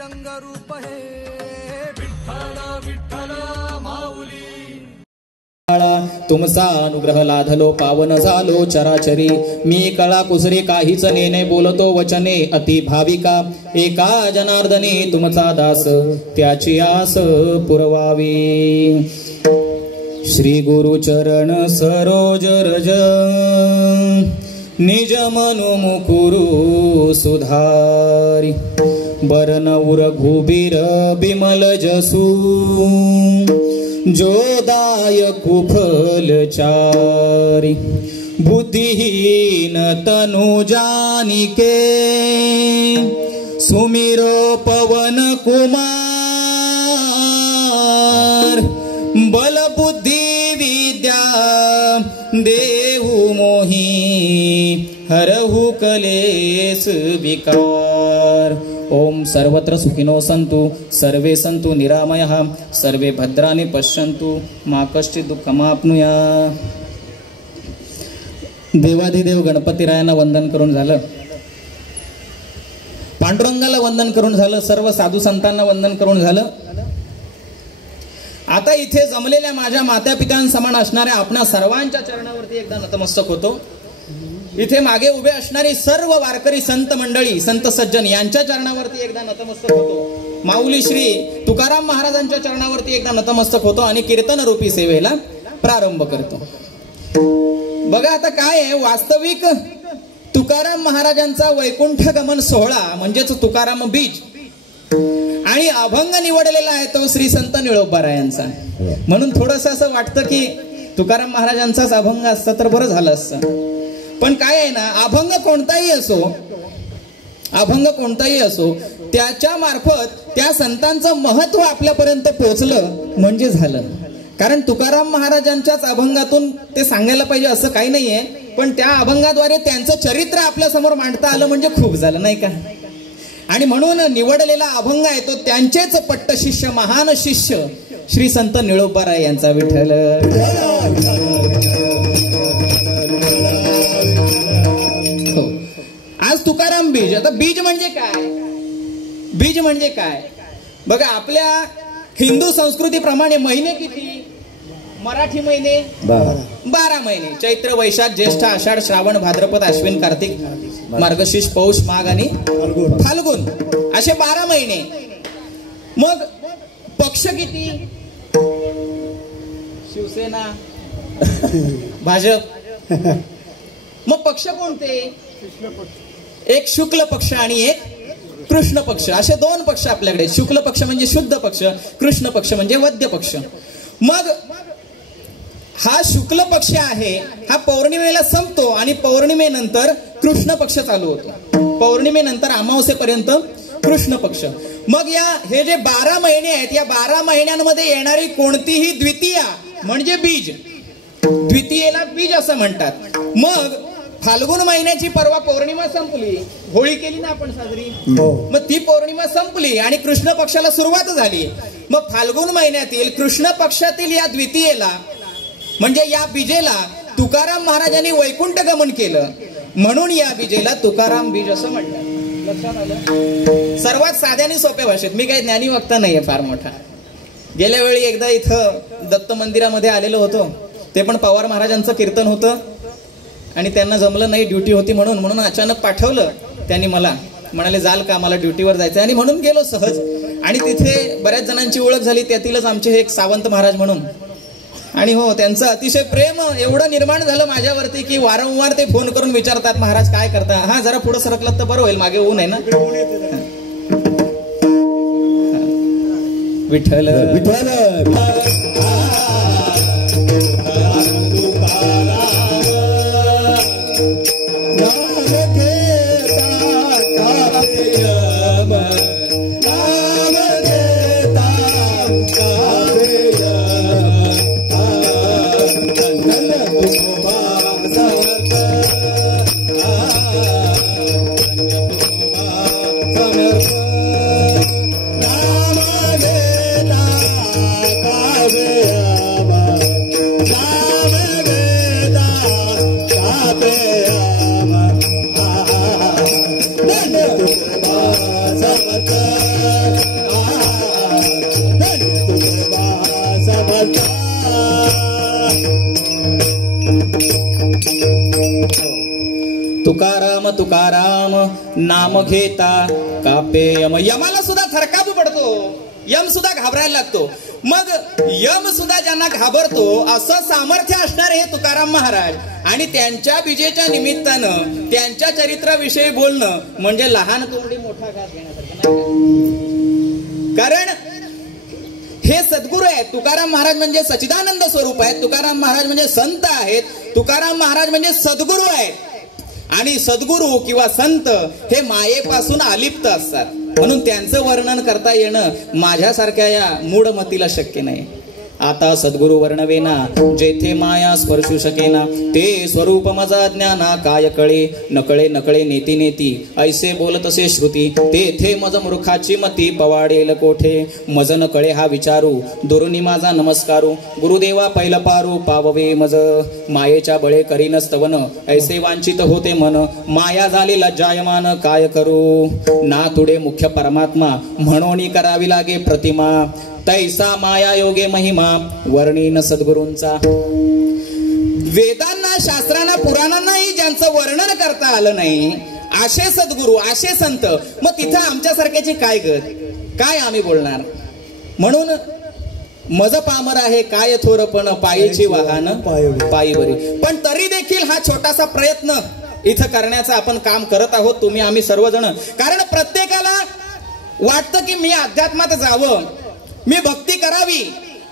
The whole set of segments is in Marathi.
रंग रूप हे विठ्ठल विठ्ठल माऊली. तुमचा अनुग्रह लाधलो पावन झालो चराचरी. मी कळा कुसरी काहीच नेने बोलतो वचने अति भाविका. एका जनार्दनी तुमचा दास त्याची आस पुरवावी. श्री गुरु चरण सरोज रज निज मनु मुकुरु सुधारी. बरन उर घुबीर बिमल जसू जोदाय कुफल चारी. बुद्धिहीन तनु जानिके सुमिरो पवन कुमार. बल बुद्धि विद्या देहु मोहि हरहु कलेस विकार. ओम सर्वत्र सुखिनो संतु सर्वे संतु निरामयः. सर्वे भद्राणि पश्यन्तु मा कश्चित् दुःखमाप्नुया. देवाधिदेव गणपतीरायांना वंदन करून झालं. पांडुरंगाला वंदन करून झालं. सर्व साधू संतांना वंदन करून झालं. आता इथे जमलेल्या माझ्या माता पित्यांसमान असणाऱ्या आपणा सर्वांच्या चरणावरती एकदा नतमस्तक होतो. इथे मागे उभे असणारी सर्व वारकरी संत मंडळी संत सज्जन यांच्या चरणावरती एकदा नतमस्तक होतो. माऊली श्री तुकाराम महाराजांच्या चरणावरती एकदा नतमस्तक होतो आणि कीर्तन रूपी सेवेला प्रारंभ करतो. बघा आता काय आहे, वास्तविक तुकाराम महाराजांचा वैकुंठ गमन सोहळा म्हणजेच तुकाराम बीज आणि अभंग निवडलेला आहे तो श्री संत निळोबारायांचा. म्हणून थोडस असं वाटतं की तुकाराम महाराजांचाच अभंग असता तर बरं झालं असतं. पण काय आहे ना, अभंग कोणताही असो त्याच्या मार्फत त्या संतांचं महत्व आपल्यापर्यंत पोहोचलं म्हणजे झालं. कारण तुकाराम महाराजांच्याच अभंगातून ते सांगायला पाहिजे असं काही नाहीये, पण त्या अभंगाद्वारे त्यांचं चरित्र आपल्या समोर मांडता आलं म्हणजे खूप झालं नाही का. आणि म्हणून निवडलेला अभंग आहे तो त्यांचेच पट्ट शिष्य महान शिष्य श्री संत निळोबाराय यांचा. विठ्ठल आज तुकाराम बीज. आता बीज म्हणजे काय, बीज म्हणजे काय बघा. आपल्या हिंदू संस्कृतीप्रमाणे महिने किती, मराठी महिने 12 महिने. चैत्र वैशाख ज्येष्ठ आषाढ श्रावण भाद्रपद अश्विन कार्तिक मार्गशीर्ष पौष माघ आणि फाल्गुन असे 12 महिने. मग पक्ष किती, शिवसेना भाजप. मग पक्ष कोणते, एक शुक्ल पक्ष आणि एक कृष्ण पक्ष असे 2 पक्ष आपल्याकडे. शुक्ल पक्ष म्हणजे शुद्ध पक्ष, कृष्ण पक्ष म्हणजे वद्य पक्ष. मग हा शुक्ल पक्ष आहे हा पौर्णिमेला संपतो आणि पौर्णिमेनंतर कृष्ण पक्ष चालू होतो. पौर्णिमेनंतर अमावस्येपर्यंत कृष्ण पक्ष. मग हे जे 12 महिने आहेत या 12 महिन्यांमध्ये येणारी कोणतीही द्वितीया म्हणजे बीज, द्वितीयेला बीज असं म्हणतात. मग फाल्गुन महिन्याची परवा पौर्णिमा संपली, होळी केली ना आपण साजरी. मग ती पौर्णिमा संपली आणि कृष्ण पक्षाला सुरुवात झाली. मग फाल्गुन महिन्यातील कृष्ण पक्षातील या द्वितीयेला म्हणजे या बीजेला तुकाराम महाराजांनी वैकुंठ गमन केलं म्हणून या बीजेला तुकाराम बीज असं म्हणतात. लक्षात आलं. सर्वात साध्या आणि सोप्या भाषेत. मी काही ज्ञानी वक्ता नाहीये फार मोठा. गेल्या वेळी एकदा इथं दत्त मंदिरामध्ये आलेलो होतो. ते पण पवार महाराजांचं कीर्तन होतं आणि त्यांना जमलं नाही, ड्युटी होती म्हणून अचानक पाठवलं त्यांनी. मला म्हणाले जाल का, मला ड्युटीवर जायचं आणि म्हणून गेलो सहज. आणि तिथे बऱ्याच जणांची ओळख झाली, त्यातीलच आमचे एक सावंत महाराज म्हणून. आणि हो त्यांचं अतिशय प्रेम एवढं निर्माण झालं माझ्यावरती की वारंवार ते फोन करून विचारतात महाराज काय करता. हा जरा पुढे सरकलं तर बरं होईल, मागे ऊन आहे ना. विठ्ठल विठ्ठल तुकाराम नाम घेता कापे यम. यमाला सुद्धा थरकाप पडतो, यम सुद्धा घाबरायला लागतो. मग यम सुद्धा ज्यांना घाबरतो असं सामर्थ्य असणारे हे तुकाराम महाराज, आणि त्यांच्या विजेच्या निमित्तानं त्यांच्या चरित्राविषयी बोलणं म्हणजे लहान तोंडी मोठा घास घेण्यासारखं नाही. कारण हे सद्गुरू आहेत. तुकाराम महाराज म्हणजे सच्चिदानंद स्वरूप आहेत. तुकाराम महाराज म्हणजे संत आहेत. तुकाराम महाराज म्हणजे सद्गुरू आहेत. आणि सद्गुरू किंवा संत हे मायेपासून अलिप्त असतात, म्हणून त्यांचं वर्णन करता येणं माझ्यासारख्या या मूढमतीला शक्य नाही. आता सद्गुरु वर्णवेना जेथे माया स्पर्शू शकेना, ते स्वरूप मजा ज्ञाना काय कळे नकळे नकळे नेती नेती, ऐसे बोलत असे श्रुती तेथे मज मूर्खाची मती पवाडेल कोठे. मज न कळे हा विचारू दुरुनी माझा नमस्कारू, गुरुदेवा पैल पारू पाववे मज. मायेच्या बळे करीन स्तवन ऐसे वांछित होते मन, माया झाली लज्जायमान काय करू. ना तुडे मुख्य परमात्मा म्हणून करावी लागे प्रतिमा, तैसा माया योगे महिमा वर्णीन सद्गुरूंचा. वेदांना शास्त्रांना पुराणांनाही ज्यांचं वर्णन करता आलं नाही असे सद्गुरू असे संत, मग तिथं आमच्यासारख्याची काय गत, काय आम्ही बोलणार. म्हणून मज पामर आहे काय थोरपण, पायीची वाहन पायीवरी. पण तरी देखील हा छोटासा प्रयत्न इथं करण्याचा आपण काम करत आहोत, तुम्ही आम्ही सर्वजण. कारण प्रत्येकाला वाटतं की मी अध्यात्मात जावं, मी भक्ती करावी,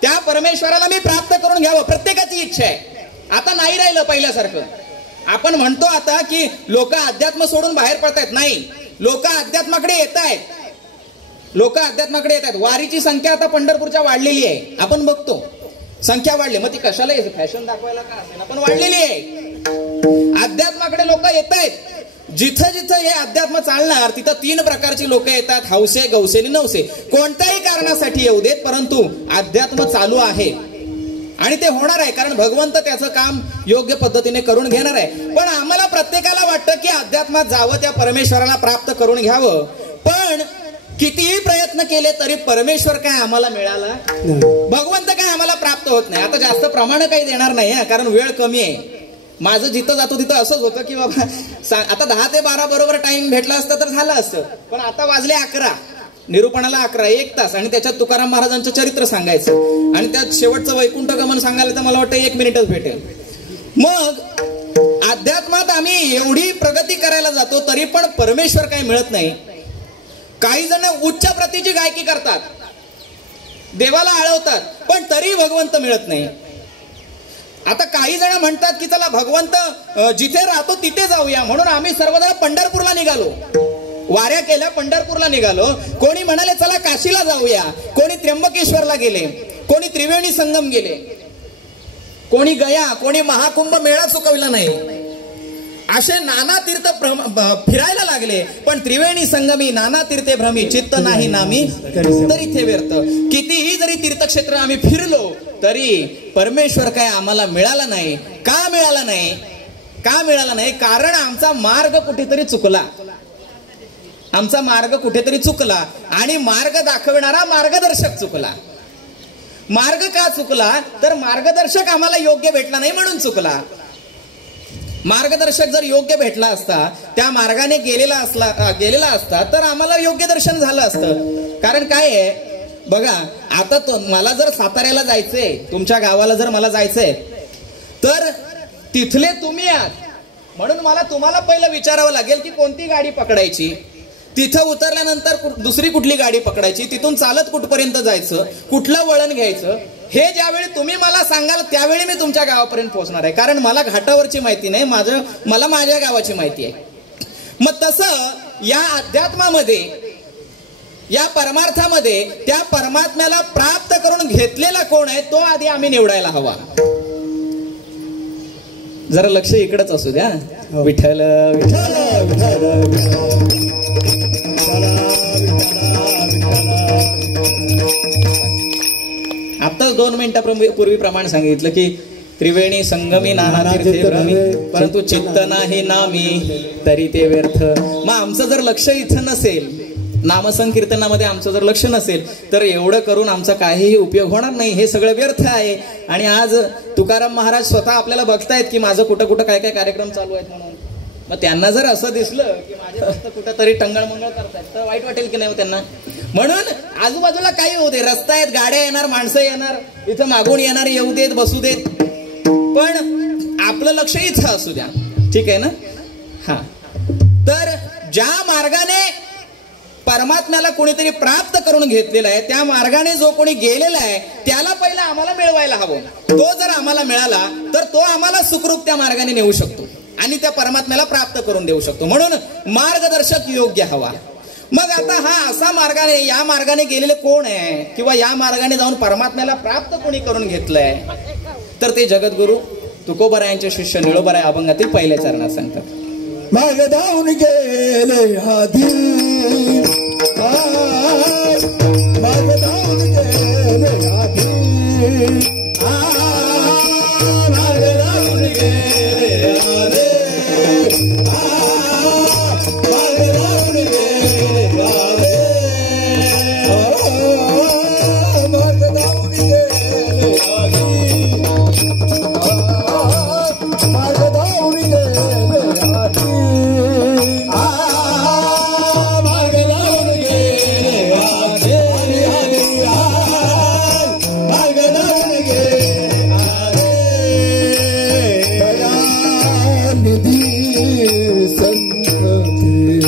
त्या परमेश्वराला मी प्राप्त करून घ्यावं, प्रत्येकाची इच्छा आहे. आता नाही राहिलं पहिल्यासारखं. आपण म्हणतो आता की लोक अध्यात्म सोडून बाहेर पडतायत. नाही, लोक अध्यात्माकडे येत आहेत, लोक अध्यात्माकडे येत आहेत. वारीची संख्या आता पंढरपूरच्या वाढलेली आहे, आपण बघतो संख्या वाढली. मग ती कशाला येते, फॅशन दाखवायला का असेल, पण वाढलेली आहे. अध्यात्माकडे लोक येत आहेत. जिथं जिथं हे अध्यात्म चालणार तिथं 3 प्रकारची लोक येतात, हौसे गौसे आणि नवसे. कोणत्याही कारणासाठी येऊ देत, परंतु अध्यात्म चालू आहे आणि ते होणार आहे. कारण भगवंत त्याचं काम योग्य पद्धतीने करून घेणार आहे. पण आम्हाला प्रत्येकाला वाटतं की अध्यात्मात जावं, त्या परमेश्वराला प्राप्त करून घ्यावं. पण कितीही प्रयत्न केले तरी परमेश्वर काय आम्हाला मिळाला, भगवंत काय आम्हाला प्राप्त होत नाही. आता जास्त प्रमाण काही देणार नाही, कारण वेळ कमी आहे. माझं जिथं जातो तिथं असंच होतं की बाबा आता 10 ते 12 बरोबर टाइम भेटला असतं तर झालं असतं. पण आता वाजले 11, निरूपणाला 11, 1 तास, आणि त्याच्यात तुकाराम महाराजांचं चरित्र सांगायचं आणि त्यात शेवटचं वैकुंठ गमन सांगायला तर मला वाटतं 1 मिनिटच भेटेल. मग अध्यात्मात आम्ही एवढी प्रगती करायला जातो तरी पण परमेश्वर काही मिळत नाही. काही जण उच्च प्रतीची गायकी करतात, देवाला आळवतात, पण तरी भगवंत मिळत नाही. आता काही जण म्हणतात की चला भगवंत जिथे राहतो तिथे जाऊया, म्हणून आम्ही सर्वजण पंढरपूरला निघालो, वाऱ्या केल्या, पंढरपूरला निघालो. कोणी म्हणाले चला काशीला जाऊया, कोणी त्र्यंबकेश्वरला गेले, कोणी त्रिवेणी संगम गेले, कोणी गया, कोणी महाकुंभ मेळा चुकविला नाही. असे नाना तीर्थ फिरायला लागले. पण त्रिवेणी संगमी नाना तीर्थे भ्रमी, चित्त नाही नामी तरी ते व्यर्थ. कितीही जरी तीर्थक्षेत्र आम्ही फिरलो तरी परमेश्वर काय आम्हाला मिळाला नाही. का मिळाला नाही, का मिळाला नाही? कारण आमचा मार्ग कुठेतरी चुकला, आमचा मार्ग कुठेतरी चुकला आणि मार्ग दाखवणारा मार्गदर्शक चुकला. मार्ग का चुकला तर मार्गदर्शक आम्हाला योग्य भेटला नाही म्हणून चुकला. मार्गदर्शक जर योग्य भेटला असता, त्या मार्गाने गेलेला असता तर आम्हाला योग्य दर्शन झालं असतं. कारण काय आहे बघा, आता मला जर साताऱ्याला जायचंय, तुमच्या गावाला जर मला जायचंय तर तिथले तुम्ही आहात, म्हणून मला तुम्हाला पहिलं विचारावं लागेल की कोणती गाडी पकडायची, तिथं उतरल्यानंतर दुसरी कुठली गाडी पकडायची, तिथून चालत कुठपर्यंत जायचं, कुठलं वळण घ्यायचं, हे ज्यावेळी तुम्ही मला सांगाल त्यावेळी मी तुमच्या गावापर्यंत पोहोचणार आहे. कारण मला घाटावरची माहिती नाही, मला माझ्या गावाची माहिती आहे. मग तसं या अध्यात्मामध्ये, या परमार्थामध्ये त्या परमात्म्याला प्राप्त करून घेतलेला कोण आहे तो आधी आम्ही निवडायला हवा. जरा लक्ष इकडेच असू द्या. विठ्ठल विठ्ठल विठ्ठल. आताच 2 मिनिटापूर्वी प्रमाण सांगितलं की त्रिवेणी संगमी नाना तीर्थे भ्रमी, परंतु चित्त नाही नामी तरी ते व्यर्थ. मग आमचं जर लक्ष इथं नसेल, नामसंकीर्तनामध्ये आमचं जर लक्ष नसेल तर एवढं करून आमचा काहीही उपयोग होणार नाही, हे सगळं व्यर्थ आहे. आणि आज तुकाराम महाराज स्वतः आपल्याला बघतायत की माझं कुठं कुठं काय काय कार्यक्रम चालू आहेत म्हणून. मग त्यांना जर असं दिसलं की माझे भक्त कुठेतरी टंगळमंगळ करतायत तर वाईट वाटेल की नाही त्यांना. म्हणून आजूबाजूला काही होऊ दे, रस्ता आहेत, गाड्या येणार, माणसं येणार, इथं मागून येणार, येऊ देत, बसू देत, पण आपलं लक्ष इथं असू द्या. ठीक आहे ना. हा, तर ज्या मार्गाने परमात्म्याला कोणीतरी प्राप्त करून घेतलेला आहे त्या मार्गाने जो कोणी गेलेला आहे त्याला पहिला आम्हाला मिळवायला हवं. तो जर आम्हाला मिळाला तर तो आम्हाला सुखरूप त्या मार्गाने नेऊ शकतो आणि त्या परमात्म्याला प्राप्त करून देऊ शकतो. म्हणून मार्गदर्शक योग्य हवा. मग आता हा असा मार्गाने, या मार्गाने गेलेले कोण आहे किंवा या मार्गाने जाऊन परमात्म्याला प्राप्त कोणी करून घेतलंय तर ते जगद्गुरु तुकोबरायांचे शिष्य निळोबराय अभंगातील पहिल्या चरणात सांगतात. मार्ग धावून गेले आधी, मार्ग धावून गेले आधी, मार्ग धावून गेले आधी, मार्ग धावून गेले आधी, मार्ग धावून गेले आधी, मार्ग धावून गेले आधी, मार्ग धावून गेले आधी, मार्ग धावून गेले आधी. दयानिधी संतते,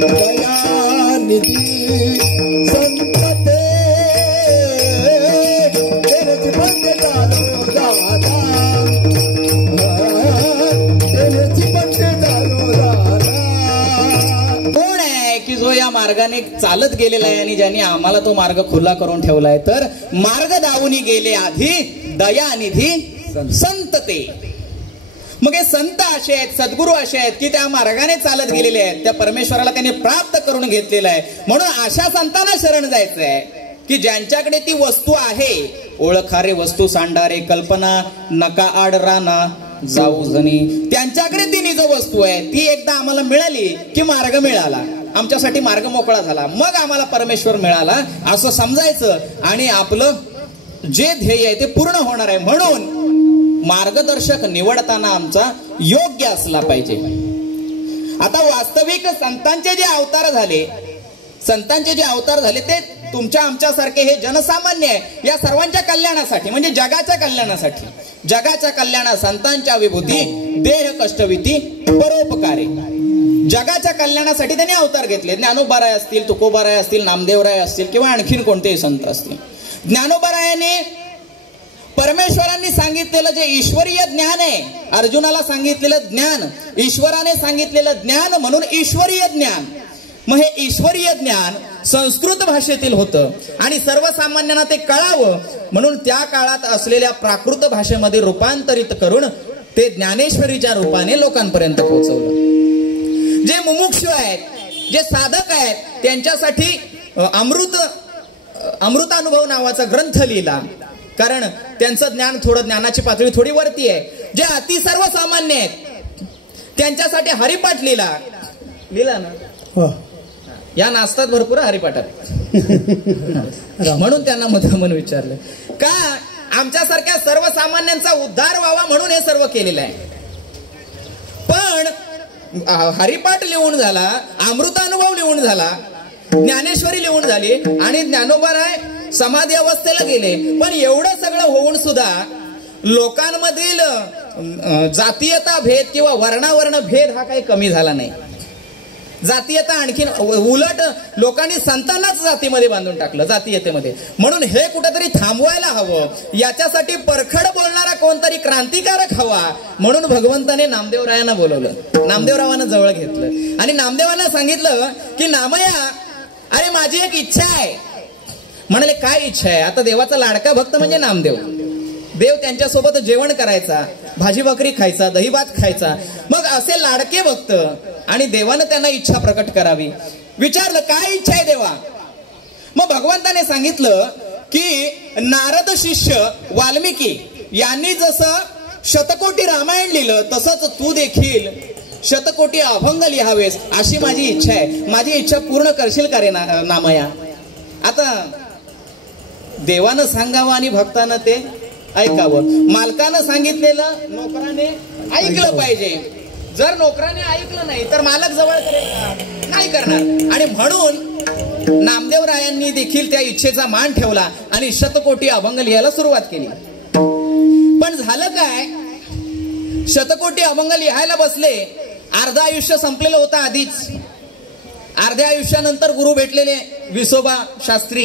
दयानिधी संतते, तेरेच बंद झालो दादा, तेरेच बंद झालो दादा. कोण आहे की जो या मार्गाने चालत गेलेला आहे आणि ज्यांनी आम्हाला तो मार्ग खुला करून ठेवलाय तर मार्ग दावूनी गेले आधी दयानिधी संतते. मग हे संत असे आहेत, सद्गुरू असे आहेत की त्या मार्गाने चालत गेलेले आहेत, त्या परमेश्वराला त्यांनी प्राप्त करून घेतलेलं आहे. म्हणून अशा संतांना शरण जायचं आहे की ज्यांच्याकडे ती वस्तू आहे, ओळखारे वस्तू सांडारे कल्पना नका आड राना जाऊ जणी, त्यांच्याकडे ती निज वस्तू आहे, ती एकदा आम्हाला मिळाली की मार्ग मिळाला, आमच्यासाठी मार्ग मोकळा झाला, मग आम्हाला परमेश्वर मिळाला असं समजायचं आणि आपलं जे ध्येय आहे ते पूर्ण होणार आहे. म्हणून मार्गदर्शक निवडताना आमचा योग्य असला पाहिजे. आता वास्तविक संतांचे जे अवतार झाले ते तुमच्या आमच्यासारखे हे जनसामान्य आहे या सर्वांच्या कल्याणासाठी, म्हणजे जगाच्या कल्याणासाठी, जगाच्या कल्याणा संतांच्या विभूती देह कष्टविती परोपकारे, जगाच्या कल्याणासाठी त्यांनी अवतार घेतले. ज्ञानोबाराय असतील, तुकोबाराय असतील, नामदेवराय असतील किंवा आणखीन कोणतेही संत असतील. ज्ञानोबारायाने परमेश्वरांनी सांगितलेलं जे ईश्वरीय ज्ञान आहे, अर्जुनाला सांगितलेलं ज्ञान, ईश्वराने सांगितलेलं ज्ञान म्हणून ईश्वरीय ज्ञान. मग हे ईश्वरीय ज्ञान संस्कृत भाषेतील होतं आणि सर्वसामान्यांना ते कळावं म्हणून त्या काळात असलेल्या प्राकृत भाषेमध्ये रूपांतरित करून ते ज्ञानेश्वरीच्या रूपाने लोकांपर्यंत पोहोचवलं. जे मुमुक्षु आहेत, जे साधक आहेत त्यांच्यासाठी अमृतानुभव नावाचा ग्रंथ लिहिला, कारण त्यांचं ज्ञान थोडं, ज्ञानाची पातळी थोडी वरती आहे. जे अति सर्वसामान्य आहेत त्यांच्यासाठी हरिपाठ लिहिला ना, या नाचतात भरपूर हरिपाठात म्हणून त्यांना मधमन विचारलं का आमच्यासारख्या सर्वसामान्यांचा उद्धार व्हावा म्हणून हे सर्व केलेलं आहे. पण हरिपाठ लिहून झाला, अमृतानुभव लिहून झाला, ज्ञानेश्वरी लिहून झाली आणि ज्ञानोबाराय समाधी अवस्थेला गेले. पण एवढं सगळं होऊन सुद्धा लोकांमधील जातीयता भेद किंवा वर्णावर्ण भेद हा काही कमी झाला नाही. जातीयता आणखीन उलट लोकांनी संतांनाच जातीमध्ये बांधून टाकलं, जातीयतेमध्ये. म्हणून हे कुठेतरी थांबवायला हवं, याच्यासाठी परखड बोलणारा कोणतरी क्रांतिकारक हवा. म्हणून भगवंताने नामदेवरायांना बोलवलं, नामदेवरावांना जवळ घेतलं आणि नामदेवांना सांगितलं की नामया, अरे माझी एक इच्छा आहे. म्हणाले काय इच्छा आहे? आता देवाचा लाडका भक्त म्हणजे नामदेव. देव त्यांच्यासोबत जेवण करायचा, भाजी भाकरी खायचा, दही भात खायचा. मग असे लाडके भक्त आणि देवानं त्यांना इच्छा प्रकट करावी. विचारलं काय इच्छा आहे देवा? मग भगवंताने सांगितलं की नारद शिष्य वाल्मिकी यांनी जसं शतकोटी रामायण लिहिलं तसंच तू देखील शतकोटी अभंग लिहावेस अशी माझी इच्छा आहे. माझी इच्छा पूर्ण करशील का रे नामया? आता देवानं सांगावं आणि भक्तानं ते ऐकावं. मालकानं सांगितलेलं नोकराने ऐकलं पाहिजे. जर नोकराने ऐकलं नाही तर मालक जवळ करेल का? नाही करणार. आणि म्हणून नामदेवरायांनी देखील त्या इच्छेचा मान ठेवला आणि शतकोटी अभंग लिहायला सुरुवात केली. पण झालं काय, शतकोटी अभंग लिहायला बसले, अर्ध आयुष्य संपलेलं होतं आधीच. अर्ध्या आयुष्यानंतर गुरु भेटलेले विसोबा शास्त्री.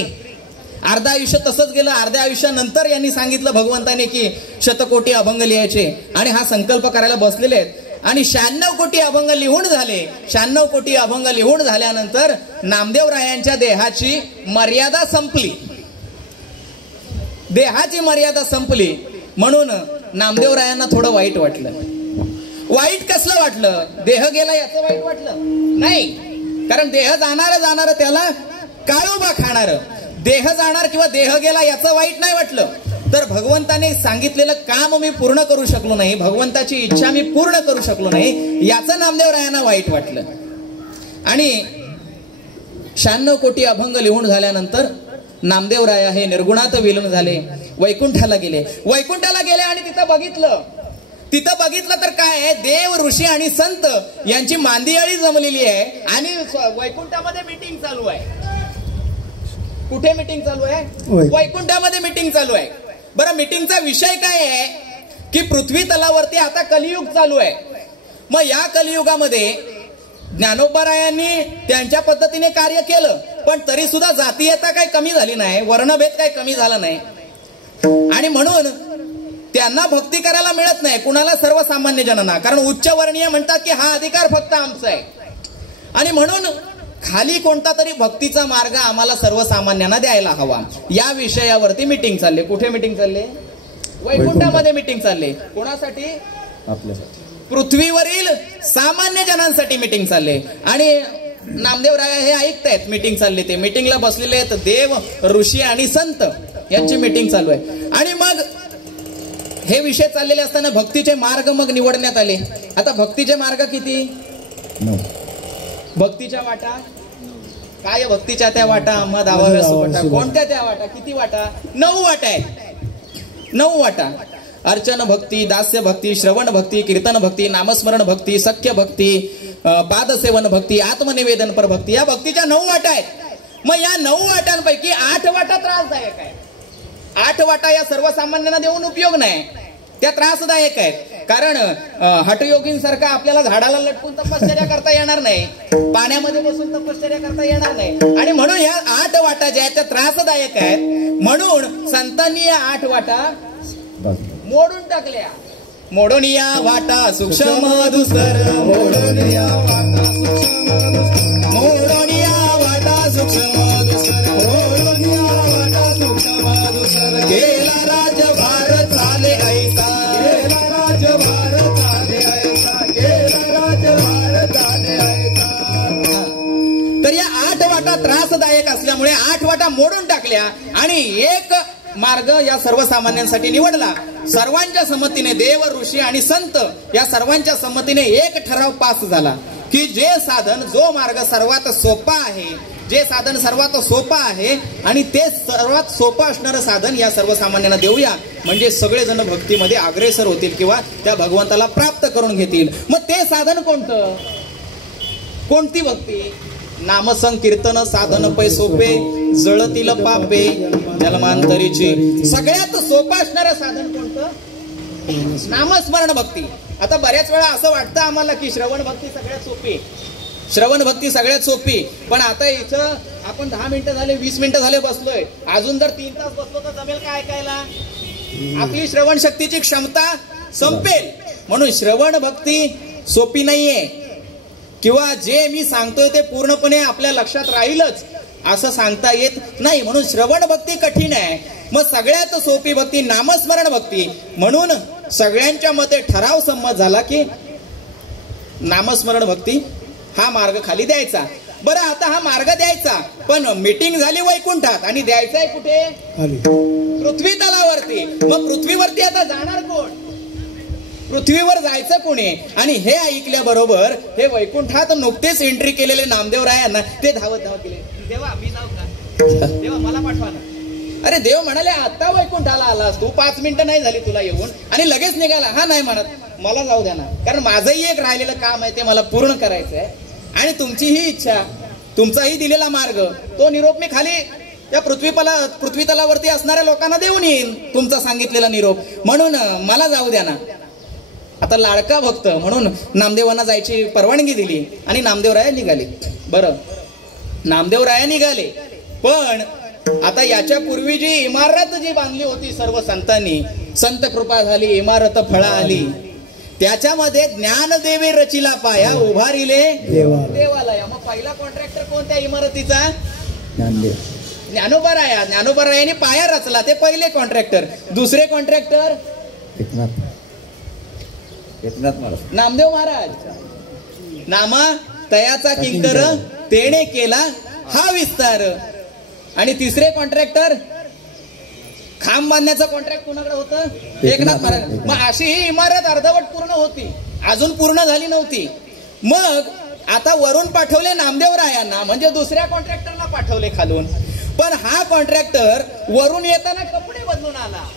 अर्ध आयुष्य तसंच गेलं. अर्ध्या आयुष्यानंतर यांनी सांगितलं भगवंताने की शतकोटी अभंग लिहायचे आणि हा संकल्प करायला बसलेले आहेत. आणि 96 कोटी अभंग लिहून झाले. 96 कोटी अभंग लिहून झाल्यानंतर नामदेवरायांच्या देहाची मर्यादा संपली. देहाची मर्यादा संपली म्हणून नामदेवरायांना थोडं वाईट वाटलं. वाईट कसलं वाटलं? देह गेला याचं वाईट वाटलं नाही, कारण देह जाणार त्याला काळोबा खाणार. देह जाणार किंवा देह गेला याचं वाईट नाही वाटलं, तर भगवंताने सांगितलेलं काम मी पूर्ण करू शकलो नाही, भगवंताची इच्छा मी पूर्ण करू शकलो नाही, याचं नामदेवरायांना वाईट वाटलं. आणि 96 कोटी अभंग लिहून झाल्यानंतर नामदेवराया हे निर्गुणात विलीन झाले, वैकुंठाला गेले. वैकुंठाला गेले आणि तिथं बघितलं तर काय आहे, देव ऋषी आणि संत यांची मांदियाळी जमलेली आहे आणि वैकुंठामध्ये मीटिंग चालू आहे. कुठे मीटिंग चालू आहे? वैकुंठामध्ये मीटिंग चालू आहे. बरं, मीटिंगचा विषय काय आहे की पृथ्वी तलावरती आता कलियुग चालू आहे. मग या कलियुगामध्ये ज्ञानोबारायांनी त्यांच्या पद्धतीने कार्य केलं, पण तरी सुद्धा जातीयता काही कमी झाली नाही, वर्णभेद काही कमी झाला नाही. आणि म्हणून त्यांना भक्ती करायला मिळत नाही. कुणाला? सर्वसामान्य जनांना. कारण उच्चवर्णीय म्हणतात की हा अधिकार फक्त आमचा आहे. आणि म्हणून खाली कोणता तरी भक्तीचा मार्ग आम्हाला सर्वसामान्यांना द्यायला हवा. या विषयावरती मीटिंग चालले. कुठे मीटिंग चालले? वैकुंठामध्ये मीटिंग चालले. कोणासाठी? आपल्यासाठी. पृथ्वीवरील सामान्य जनांसाठी मीटिंग चालले. आणि नामदेवराय हे ऐकतायत मीटिंग चालली. ते मीटिंगला बसलेले आहेत देव, ऋषी आणि संत यांची मीटिंग चालू आहे. आणि मग हे विषय चाललेले असताना भक्तीचे मार्ग मग निवडण्यात आले. आता भक्तीचे मार्ग किती? भक्तीच्या वाटा काय? भक्तीच्या त्या वाटा मध आवाव्यास वाटा. कोणत्या त्या वाटा? किती वाटा? 9 वाटा आहेत. 9 वाटा. अर्चन भक्ती, दास्य भक्ती, श्रवण भक्ती, कीर्तन भक्ती, नामस्मरण भक्ती, सख्य भक्ती, पादसेवन भक्ती, आत्मनिवेदन पर भक्ती. या भक्तीच्या 9 वाटा आहेत. मग या 9 वाटांपैकी 8 वाटा त्रासदायक आहे. 8 वाटा या सर्वसामान्यांना देऊन उपयोग नाही, त्या त्रासदायक आहेत. कारण हठयोगींसारखा आपल्याला झाडाला लटकून तपश्चर्या करता येणार नाही, पाण्यामध्ये बसून तपश्चर्या करता येणार नाही. आणि म्हणून या 8 वाटा ज्या आहेत त्या त्रासदायक आहेत. म्हणून संतांनी या 8 वाटा मोडून टाकल्या. मोडून या वाटा सूक्ष्म दुस्तर, मोडून या वाटा सूक्ष्म दुस्तर, मोडून या वाटा सूक्ष्म दुस्तर. गेला राजभार चाले ऐसा, गेला राजभार चाले ऐसा, गेला राजभार चाले ऐसा. तर या 8 वाटा त्रासदायक असल्यामुळे 8 वाटा मोडून टाकल्या आणि एक मार्ग या सर्वसामान्यांसाठी निवडला. सर्वांच्या संमतीने देव, ऋषी आणि संत या सर्वांच्या संमतीने एक ठराव पास झाला की जे साधन, जो मार्ग सर्वात सोपा आहे, जे साधन सर्वात सोपं आहे आणि ते सर्वात सोपं असणारं साधन या सर्वसामान्यांना देऊया, म्हणजे सगळेजण भक्तीमध्ये अग्रेसर होतील किंवा त्या भगवंताला प्राप्त करून घेतील. मग ते साधन कोणतं? कोणती भक्ती? नामसंकीर्तन साधन पै सोपे, जळतील पापे जन्मांतरीची. सगळ्यात सोपं असणारं साधन कोणतं? नामस्मरण भक्ती. आता बऱ्याच वेळा असं वाटतं आम्हाला की श्रवण भक्ती सगळ्यात सोपी, श्रवण भक्ती सगळ्यात सोपी. पण आता इथं आपण 10 मिनिटं झाले, 20 मिनिटं झाले बसलोय, अजून जर 3 तास बसलो तर जमेल का ऐकायला? आपली श्रवण शक्तीची क्षमता संपेल. म्हणून श्रवण भक्ती सोपी नाहीये किंवा जे मी सांगतोय ते पूर्णपणे आपल्या लक्षात राहीलच असं सांगता येत नाही. म्हणून श्रवण भक्ती कठीण आहे. मग सगळ्यात सोपी भक्ती नामस्मरण भक्ती. म्हणून सगळ्यांच्या मते ठराव संमत झाला की नामस्मरण भक्ती हा मार्ग खाली द्यायचा. बरं, आता हा मार्ग द्यायचा, पण मीटिंग झाली वैकुंठात आणि द्यायचंय कुठे? पृथ्वी तलावरती. मग पृथ्वीवरती आता जाणार कोण? पृथ्वीवर जायचं कोणी? आणि हे ऐकल्याबरोबर हे वैकुंठात नुकतेच एंट्री केलेले नामदेवरायांना ते धावत गेले. देवा मी जाऊ का? देवा मला पाठवा ना. अरे देव म्हणाले आता वैकुंठाला आलास तू, 5 मिनिटं नाही झाली तुला येऊन आणि लगेच निघाला. हा नाही म्हणत. मला जाऊ द्या ना, कारण माझंही एक राहिलेलं काम आहे ते मला पूर्ण करायचं आहे. आणि तुमचीही इच्छा, तुमचाही दिलेला मार्ग, तो निरोप मी खाली या पृथ्वी तलावरती असणाऱ्या लोकांना देऊन येईन, तुमचा सांगितलेला निरोप. म्हणून मला जाऊ द्या ना. आता लाडका भक्त म्हणून नामदेवांना जायची परवानगी दिली आणि नामदेवराया निघाले. बरं, नामदेवराया निघाले, पण आता याच्या पूर्वी जी इमारत जी बांधली होती सर्व संतांनी, संत कृपा झाली, इमारत फळा आली, त्याच्यामध्ये ज्ञानदेवे रचिला पाया, उभारिले देवालय. मग पहिला कॉन्ट्रॅक्टर कोणत्या इमारतीचा? ज्ञानोबाराया. ज्ञानोबारायाने पाया रचला, ते पहिले कॉन्ट्रॅक्टर. दुसरे कॉन्ट्रॅक्टर नामदेव महाराज. नामा तयाचा किंकर तेने केला हा विस्तार. आणि तिसरे कॉन्ट्रॅक्टर, खांब बांधण्याचं कॉन्ट्रॅक्ट कोणाकडे होतं? एकनाथ महाराज. मग अशी ही इमारत अर्धवट पूर्ण होती, अजून पूर्ण झाली नव्हती. मग आता वरून पाठवले नामदेवरायांना, म्हणजे दुसऱ्या कॉन्ट्रॅक्टरला पाठवले खालून. पण हा कॉन्ट्रॅक्टर वरून येताना कपडे बदलून आला,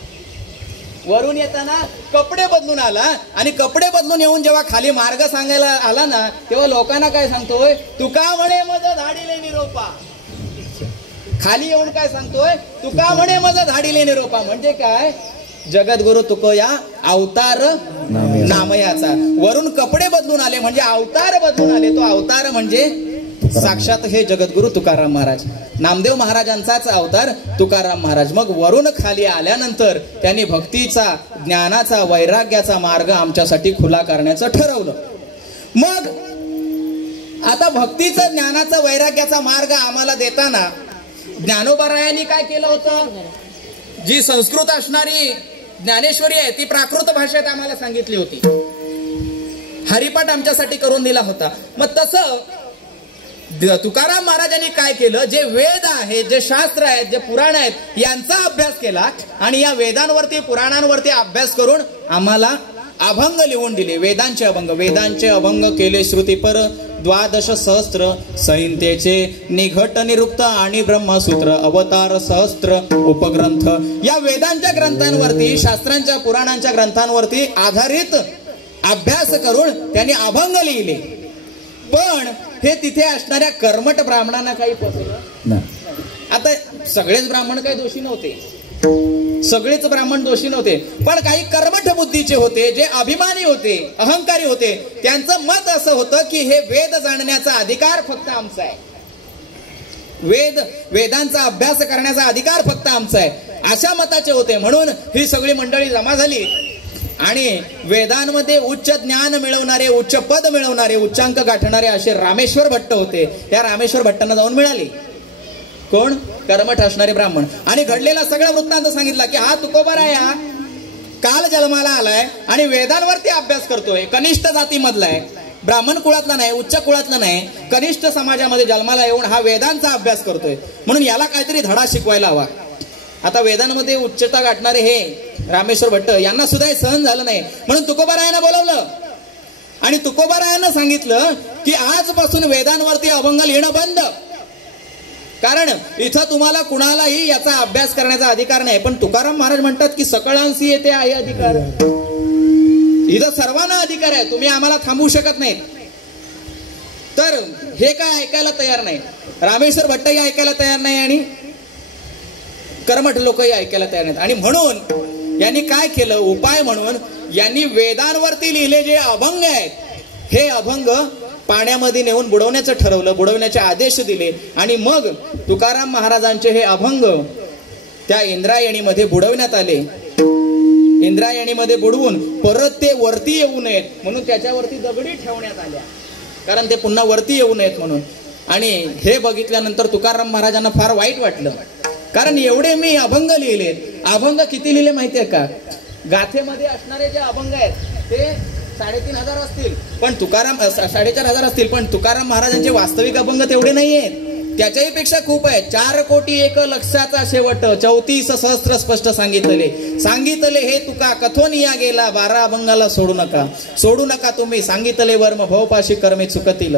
वरून येताना कपडे बदलून आला. आणि कपडे बदलून येऊन जेव्हा खाली मार्ग सांगायला आला ना, तेव्हा लोकांना काय सांगतोय? तुका म्हणे मज धाडीले निरोपा. खाली येऊन काय सांगतोय? तुका म्हणे मज धाडीले निरोपा. म्हणजे काय? जगद्गुरु तुकोया अवतार नामयाचा. वरून कपडे बदलून आले म्हणजे अवतार बदलून आले. तो अवतार म्हणजे साक्षात हे जगद्गुरु तुकाराम महाराज. नामदेव महाराजांचाच अवतार तुकाराम महाराज. मग वरून खाली आल्यानंतर त्यांनी भक्तीचा, ज्ञानाचा, वैराग्याचा मार्ग आमच्यासाठी खुला करण्याचं ठरवलं. मग आता भक्तीचा, ज्ञानाचा, वैराग्याचा मार्ग आम्हाला देताना ज्ञानोबारायांनी काय केलं होतं? जी संस्कृत असणारी ज्ञानेश्वरी आहे ती प्राकृत भाषेत आम्हाला सांगितली होती. हरिपाठ आमच्यासाठी करून दिला होता. मग तसं तुकाराम महाराजांनी काय केलं? जे वेद आहेत, जे शास्त्र आहेत, जे पुराण आहेत, यांचा अभ्यास केला आणि या वेदांवरती, पुराणांवरती अभ्यास करून आम्हाला अभंग लिहून दिले. वेदांचे अभंग केले श्रुतीपर 12 सहस्त्र संहितेचे निघट निरुक्त आणि ब्रह्मसूत्र अवतार सहस्त्र उपग्रंथ. या वेदांच्या ग्रंथांवरती, शास्त्रांच्या, पुराणांच्या ग्रंथांवरती आधारित अभ्यास करून त्यांनी अभंग लिहिले. पण हे तिथे असणाऱ्या कर्मठ ब्राह्मणांना काही पोचलं. आता सगळेच ब्राह्मण काही दोषी नव्हते, सगळेच ब्राह्मण दोषी नव्हते, पण काही कर्मठ बुद्धीचे होते, जे अभिमानी होते, अहंकारी होते. त्यांचं मत असं होतं की हे वेद जाणण्याचा अधिकार फक्त आमचा आहे, वेदांचा अभ्यास करण्याचा अधिकार फक्त आमचा आहे, अशा मताचे होते. म्हणून ही सगळी मंडळी जमा झाली आणि वेदांमध्ये उच्च ज्ञान मिळवणारे, उच्च पद मिळवणारे, उच्चांक गाठणारे असे रामेश्वर भट्ट होते. त्या रामेश्वर भट्टांना जाऊन मिळाली. कोण? कर्मठ असणारे ब्राह्मण. आणि घडलेला सगळा वृत्तांत सांगितला की हा तुकोबाराया काल जन्माला आलाय आणि वेदांवरती अभ्यास करतोय. कनिष्ठ जातीमधला आहे, ब्राह्मण कुळातला नाही, उच्च कुळातला नाही, कनिष्ठ समाजामध्ये जन्माला येऊन हा वेदांचा अभ्यास करतोय. म्हणून याला काहीतरी धडा शिकवायला हवा. आता वेदांमध्ये उच्चता गाठणारे हे रामेश्वर भट्ट यांना सुद्धा हे सहन झालं नाही. म्हणून तुकोबारायांना बोलवलं आणि तुकोबारायांना सांगितलं की आजपासून वेदांवरती अभंग लिहिणं बंद. कारण इथं तुम्हाला कुणालाही याचा अभ्यास करण्याचा अधिकार नाही. पण तुकाराम महाराज म्हणतात की सकळांशी येते आहे अधिकार. इथं सर्वांना अधिकार आहे, तुम्ही आम्हाला थांबवू शकत नाहीत. तर हे काय ऐकायला तयार नाही. रामेश्वर भट्टही ऐकायला तयार नाही आणि कर्मठ लोकही ऐकायला तयार नाहीत. आणि म्हणून यांनी काय केलं? उपाय म्हणून यांनी वेदांवरती लिहिले जे अभंग आहेत हे अभंग पाण्यामध्ये नेऊन बुडवण्याचं ठरवलं, बुडवण्याचे आदेश दिले. आणि मग तुकाराम महाराजांचे हे अभंग त्या इंद्रायणीमध्ये बुडवण्यात आले. इंद्रायणीमध्ये बुडवून परत ते वरती येऊ नयेत म्हणून त्याच्यावरती दगडी ठेवण्यात आल्या, कारण ते पुन्हा वरती येऊ नयेत म्हणून. आणि हे बघितल्यानंतर तुकाराम महाराजांना फार वाईट वाटलं, कारण एवढे मी अभंग लिहिलेत. अभंग किती लिहिले माहितीये का? गाथेमध्ये असणारे जे अभंग आहेत ते 3,500 असतील, पण 4,500 असतील, पण तुकाराम महाराजांचे वास्तविक अभंग तेवढे नाहीयेत. त्याच्याही पेक्षा खूप आहे. 4,01,00,000चा शेवट 34 सहस्त्र स्पष्ट सांगितले हे तुका कथोन या गेला 12 अभंगाला सोडू नका तुम्ही सांगितले वर्म भवपाशी कर्मे चुकतील.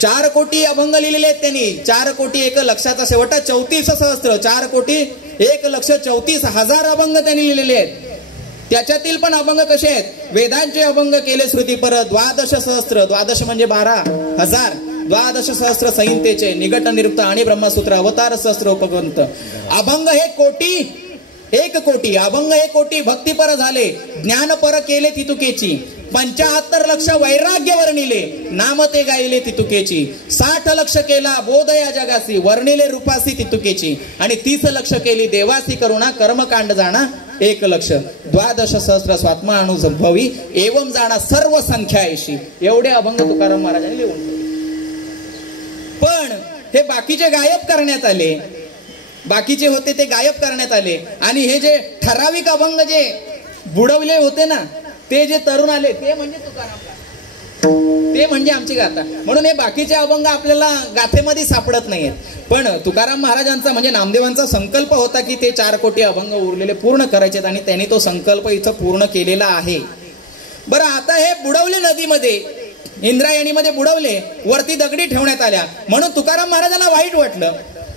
4 कोटी अभंग लिहिलेले आहेत त्यांनी. 4,01,00,000चा शेवट 34 सहस्त्र, 4,01,34,000 अभंग त्यांनी लिहिलेले आहेत. त्याच्यातील पण अभंग कसे आहेत? वेदांचे अभंग केले श्रुतीपर 12 सहस्त्र, 12 म्हणजे 12,000, 12 सहस्त्र संहितेचे निगट निरुक्त आणि ब्रह्मसूत्र अवतार सहस्त्र उपग्रंथ. अभंग हे कोटी, 1 कोटी अभंग हे कोटी भक्तीपर झाले, ज्ञानपर केले तितुकेची. 75 लक्ष वैराग्य वर्णिले, नाम ते गायले तितुकेची. 60 लक्ष केला बोध या जगासी, वर्णिले रूपासी तितुकेची. आणि 30 लक्ष केली देवासी करुणा, कर्मकांड जाणा 1 लक्ष. 12 सहस्त्र स्वात्मा अनुभवी, एवं जाणा सर्व संख्या 80. एवढे अभंग तुकाराम महाराजांनी लिहून ठेवले. पण हे बाकीचे गायब करण्यात आले, बाकीचे होते ते गायब करण्यात आले. आणि हे जे ठराविक अभंग जे बुडवले होते ना, ते जे तरुण आले ते म्हणजे तुकाराम, ते म्हणजे आमची गाथा. म्हणून हे बाकीचे अभंग आपल्याला गाथेमध्ये सापडत नाहीयेत. पण तुकाराम महाराजांचा म्हणजे नामदेवांचा संकल्प होता की ते 4 कोटी अभंग उरलेले पूर्ण करायचे, आणि त्यांनी तो संकल्प इथं पूर्ण केलेला आहे. बरं, आता हे बुडवले नदीमध्ये, इंद्रायणीमध्ये बुडवले, वरती दगडी ठेवण्यात आल्या. म्हणून तुकाराम महाराजांना वाईट वाटलं.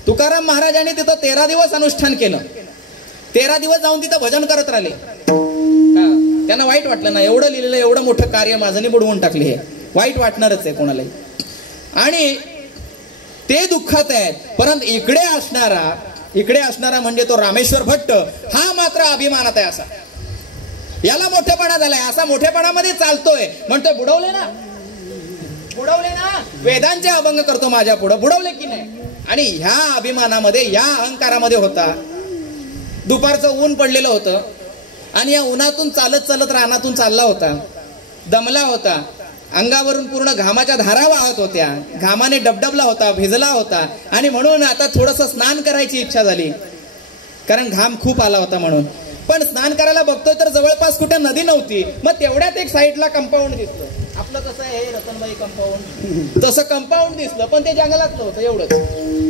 तुकाराम महाराजांनी तिथं 13 दिवस अनुष्ठान केलं. 13 दिवस जाऊन तिथं भजन करत राहिले. त्यांना वाईट वाटलं ना, एवढं लिहिलेलं एवढं मोठं कार्य माझं बुडवून टाकले. हे वाईट वाटणारच आहे कोणालाही. आणि ते दुःखात आहेत. परंतु इकडे असणारा म्हणजे तो रामेश्वर भट्ट हा मात्र अभिमानात आहे. असा याला मोठेपणा झालाय, असा मोठेपणामध्ये चालतोय. म्हणतोय बुडवले ना, वेदांचे अभंग करतो माझ्या पुढं, बुडवले की नाही. आणि ह्या अभिमानामध्ये, या अहंकारामध्ये होता. दुपारचं ऊन पडलेलं होतं आणि या उन्हातून चालत रानातून चालला होता. दमला होता, अंगावरून पूर्ण घामाच्या धारा वाहत होत्या, घामाने डबडबला होता, भिजला होता. आणि म्हणून आता थोडंसं स्नान करायची इच्छा झाली, कारण घाम खूप आला होता म्हणून. पण स्नान करायला बघतोय तर जवळपास कुठे नदी नव्हती. मग तेवढ्यात एक साईडला कंपाऊंड दिसलं. आपलं कसं आहे रतनबाई कंपाऊंड, तसं कंपाऊंड दिसलं, पण ते जंगलातलं होतं एवढंच.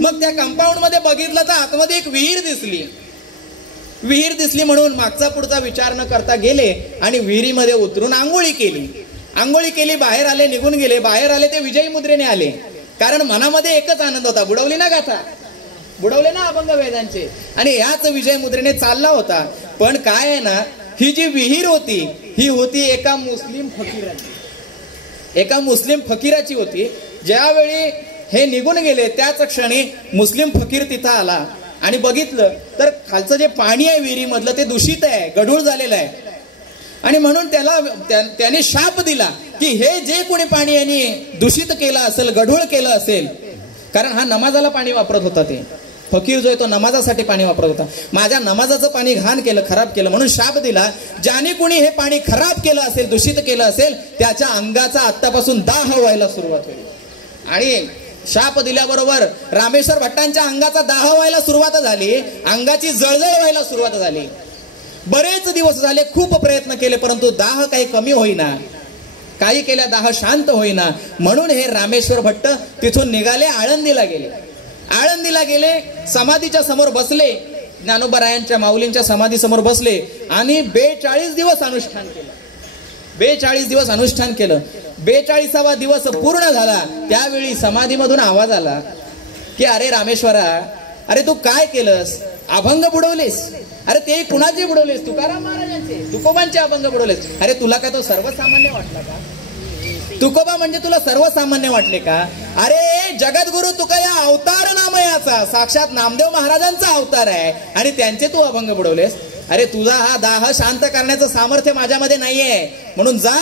मग त्या कंपाऊंड मध्ये बघितलं तर आतमध्ये एक विहीर दिसली. म्हणून मागचा पुढचा विचार न करता गेले आणि विहिरीमध्ये उतरून आंघोळी केली. बाहेर आले, निघून गेले. बाहेर आले ते विजयी मुद्रेने आले, कारण मनामध्ये एकच आनंद होता. बुडवली ना गाथा, बुडवले ना अभंग वेदांचे, आणि ह्याच विजय मुद्रेने चालला होता. पण काय आहे ना, ही जी विहीर होती ही होती एका मुस्लिम फकीराची होती. ज्यावेळी हे निघून गेले त्याच क्षणी मुस्लिम फकीर तिथं आला आणि बघितलं तर खालचं जे पाणी आहे विहिरीमधलं ते दूषित आहे, गढूळ झालेलं आहे. आणि म्हणून त्याने शाप दिला की हे जे कोणी पाणी यांनी दूषित केलं असेल, गढूळ केलं असेल, कारण हा नमाजाला पाणी वापरत होता. ते फकीर जो आहे तो नमाजासाठी पाणी वापरत होता. माझ्या नमाजाचं पाणी घाण केलं, खराब केलं, म्हणून शाप दिला. ज्याने कोणी हे पाणी खराब केलं असेल, दूषित केलं असेल, त्याच्या अंगाचा आत्तापासून दाह व्हायला सुरुवात होईल. आणि शाप दिल्याबरोबर रामेश्वर भट्टांच्या अंगाचा दाह व्हायला सुरुवात झाली, अंगाची जळजळ व्हायला सुरुवात झाली. बरेच दिवस झाले, खूप प्रयत्न केले, परंतु दाह काही कमी होईना, काही केल्या दाह शांत होईना. म्हणून हे रामेश्वर भट्ट तिथून निघाले, आळंदीला गेले. समाधीच्या समोर बसले, ज्ञानोबारायांच्या माऊलींच्या समाधी समोर बसले आणि 42 दिवस अनुष्ठान केलं. 42 दिवस अनुष्ठान केलं. 42वा दिवस पूर्ण झाला त्यावेळी समाधीमधून आवाज आला की अरे रामेश्वरा, अरे तू काय केलंस? अभंग बुडवलेस. अरे ते कुणाचे बुडवलेस? तुकाराम महाराजांचे, तुकोबांचे अभंग बुडवलेस. अरे तुला काय तो सर्वसामान्य वाटला का? तुकोबा म्हणजे तुला सर्वसामान्य वाटले का? अरे जगद्गुरु तुका या अवतार नामयाचा, साक्षात नामदेव महाराजांचा अवतार आहे आणि त्यांचे तू अभंग बुडवलेस. अरे तुझा हा दाह शांत करण्याचं सामर्थ्य माझ्यामध्ये नाहीये, म्हणून जा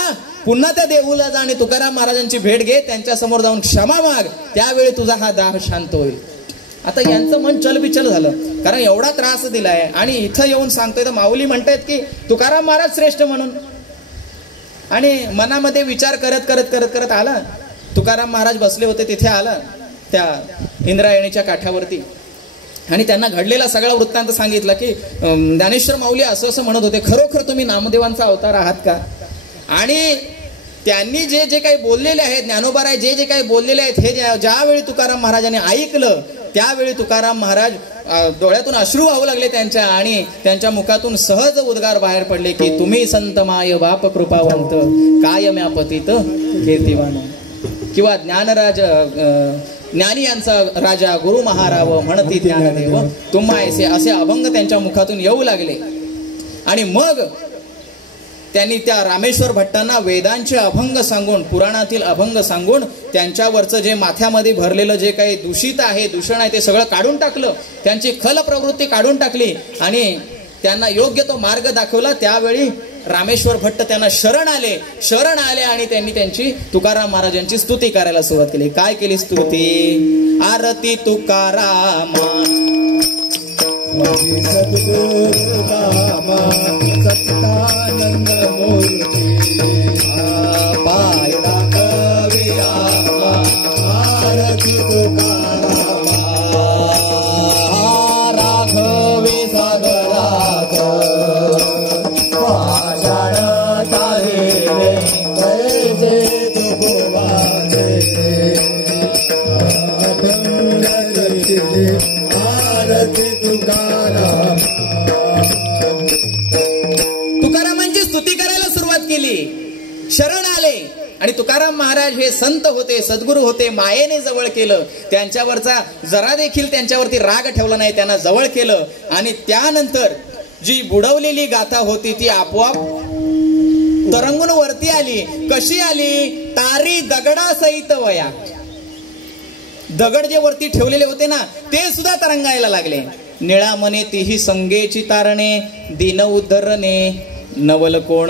पुन्हा त्या देऊला जा आणि तुकाराम महाराजांची भेट घे, त्यांच्या समोर जाऊन क्षमा माग, त्यावेळी तुझा हा दाह शांत होईल. आता यांचं मन चलबिचल झालं, कारण एवढा त्रास दिलाय आणि इथं येऊन सांगतोय तर माऊली म्हणतायत की तुकाराम महाराज श्रेष्ठ म्हणून. आणि मनामध्ये विचार करत करत करत करत आला, तुकाराम महाराज बसले होते तिथे आला त्या इंद्रायणीच्या काठावरती आणि त्यांना घडलेला सगळा वृत्तांत सांगितला की ज्ञानेश्वर माऊली असं असं म्हणत होते, खरोखर तुम्ही नामदेवांचा अवतार आहात का? आणि त्यांनी जे जे काही बोललेले आहेत, ज्ञानोबाराय जे जे काही बोललेले आहेत, हे ज्यावेळी तुकाराम महाराजांनी ऐकलं त्यावेळी तुकाराम महाराज डोळ्यातून अश्रू वाहू लागले त्यांच्या, आणि त्यांच्या मुखातून सहज उद्गार बाहेर पडले की तुम्ही संत माय बाप कृपावंत, काय म्या पतित कीर्तिवान. किंवा ज्ञानराज ज्ञानी यांचा राजा गुरु महाराव म्हणती ज्ञानदेव तुम्हा ऐसे, असे अभंग त्यांच्या मुखातून येऊ लागले. आणि मग त्यांनी त्या रामेश्वर भट्टांना वेदांचे अभंग सांगून, पुराणातील अभंग सांगून त्यांच्यावरचं जे माथ्यामध्ये भरलेलं जे काही दूषित आहे, दूषण आहे, ते सगळं काढून टाकलं. त्यांची खल प्रवृत्ती काढून टाकली आणि त्यांना योग्य तो मार्ग दाखवला. त्यावेळी रामेश्वर भट्ट त्यांना शरण आले आणि त्यांनी त्यांची तुकाराम महाराजांची स्तुती करायला सुरुवात केली. काय केली स्तुती? आरती तुकारामा सद्गुरु रामा सच्चिदानंद मूर्ती पाय राघवे आमा आरती तुकारामा राघवे सागरात पाषाण तारेले कैसे तुकोबाने अभंग रचिले आरती तुकारामांची स्तुती करायला सुरुवात केली. शरण आले आणि तुकाराम महाराज हे संत होते, सद्गुरू होते. मायेने जवळ केलं. त्यांच्यावरचा जरा देखील त्यांच्यावरती राग ठेवला नाही. त्यांना जवळ केलं आणि त्यानंतर जी बुडवलेली गाथा होती ती आपोआप तरंगून वरती आली. कशी आली? तारी दगडासहित वया. दगड जे वरती ठेवलेले होते ना, ते सुद्धा तरंगायला लागले. निळामने तीही संगेची तारणे, दीन उद्धरणे नवल कोण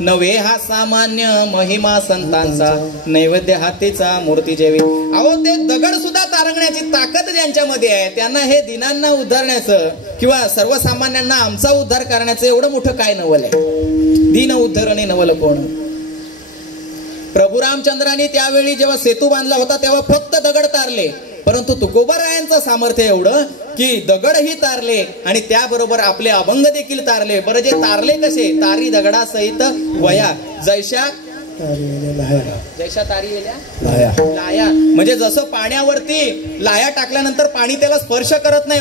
नवे हा सामान्य महिमा संतांचा, नैवेद्य हातीचा मूर्ती जेवी. अहो, ते दगड सुद्धा तारंगण्याची ताकद ज्यांच्यामध्ये आहे, त्यांना हे दिनांना उद्धारण्याचं किंवा सर्वसामान्यांना आमचा उद्धार करण्याचं एवढं मोठं काय नवल आहे? दीन उद्धरणे नवल कोण. प्रभू रामचंद्रांनी त्यावेळी जेव्हा सेतू बांधला होता तेव्हा फक्त दगड तारले, परंतु तुकोबारायांचं सामर्थ्य एवढं की दगडही तारले आणि त्याबरोबर आपले अभंग देखील तारले. बरं, जे तारले कसे? तारी दगडासहित वया जैशा तारी लाया. म्हणजे जसं पाण्यावरती लाया टाकल्यानंतर पाणी त्याला स्पर्श करत नाही,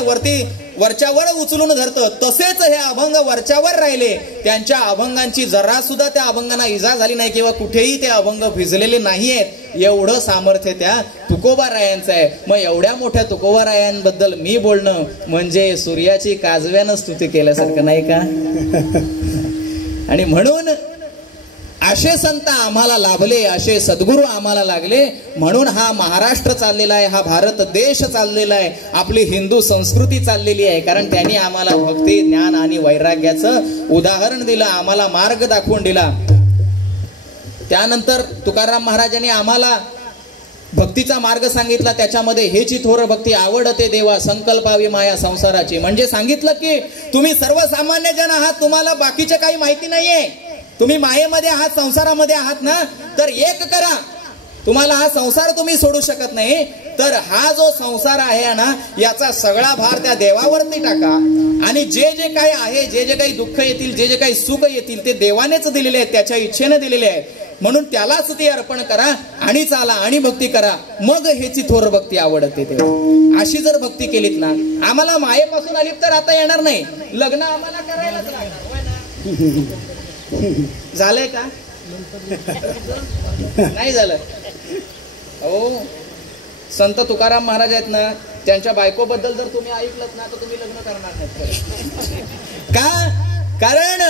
वरच्यावर उचलून धरतं, तसेच हे अभंग वरच्यावर राहिले. त्यांच्या अभंगांची जरा सुद्धा त्या अभंगांना इजा झाली नाही किंवा कुठेही ते अभंग भिजलेले नाहीयेत. एवढं सामर्थ्य त्या तुकोबारायांचं आहे. मग एवढ्या मोठ्या तुकोबारायांबद्दल मी बोलणं म्हणजे सूर्याची काजव्यानं स्तुती केल्यासारखं नाही का? आणि म्हणून असे संत आम्हाला लाभले, असे सद्गुरू आम्हाला लागले. म्हणून हा महाराष्ट्र चाललेला आहे, हा भारत देश चाललेला आहे, आपली हिंदू संस्कृती चाललेली आहे. कारण त्यांनी आम्हाला भक्ती, ज्ञान आणि वैराग्याचं उदाहरण दिलं, आम्हाला मार्ग दाखवून दिला. त्यानंतर तुकाराम महाराजांनी आम्हाला भक्तीचा मार्ग सांगितला. त्याच्यामध्ये हेची थोर भक्ती आवडते देवा, संकल्पावी माया संसाराची. म्हणजे सांगितलं की तुम्ही सर्वसामान्य जन आहात, तुम्हाला बाकीचे काही माहिती नाहीये. तुम्ही मायेमध्ये आहात, संसारामध्ये आहात ना, तर एक करा. तुम्हाला हा संसार तुम्ही सोडू शकत नाही, तर हा जो संसार आहे ना, याचा सगळा भार त्या देवावरती टाका. आणि जे जे काही आहे, जे जे काही दुःख येतील, जे जे काही सुख येतील, ते देवानेच दिलेले आहेत, त्याच्या इच्छेने दिलेले आहेत. म्हणून त्यालाच ते अर्पण करा आणि चाला आणि भक्ती करा. मग ह्याची थोर भक्ती आवडते तेव्हा. अशी जर भक्ती केलीत ना, आम्हाला मायेपासून अलिप्त राहता येणार नाही. लग्न आम्हाला करायलाच लागणार. झालंय का? नाही झालं. हो, संत तुकाराम महाराज आहेत ना, त्यांच्या बायकोबद्दल जर तुम्ही ऐकलत ना, तर तुम्ही लग्न करणार नाही. का? कारण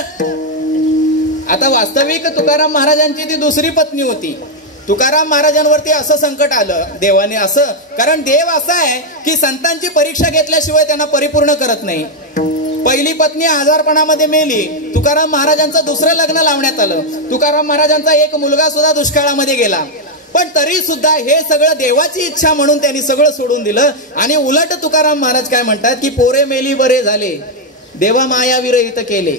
आता वास्तविक तुकाराम महाराजांची ती दुसरी पत्नी होती. तुकाराम महाराजांवरती असं संकट आलं देवाने, असं कारण देव असा आहे की संतांची परीक्षा घेतल्याशिवाय त्यांना परिपूर्ण करत नाही. पहिली पत्नी आजारपणामध्ये मेली. तुकाराम महाराजांचं दुसरं लग्न लावण्यात आलं. तुकाराम महाराजांचा एक मुलगा सुद्धा दुष्काळामध्ये गेला. पण तरी सुद्धा हे सगळं देवाची इच्छा म्हणून त्यांनी सगळं सोडून दिलं. आणि उलट तुकाराम महाराज काय म्हणतात की पोरे मेली बरे झाले, देवा माया विरहित केले,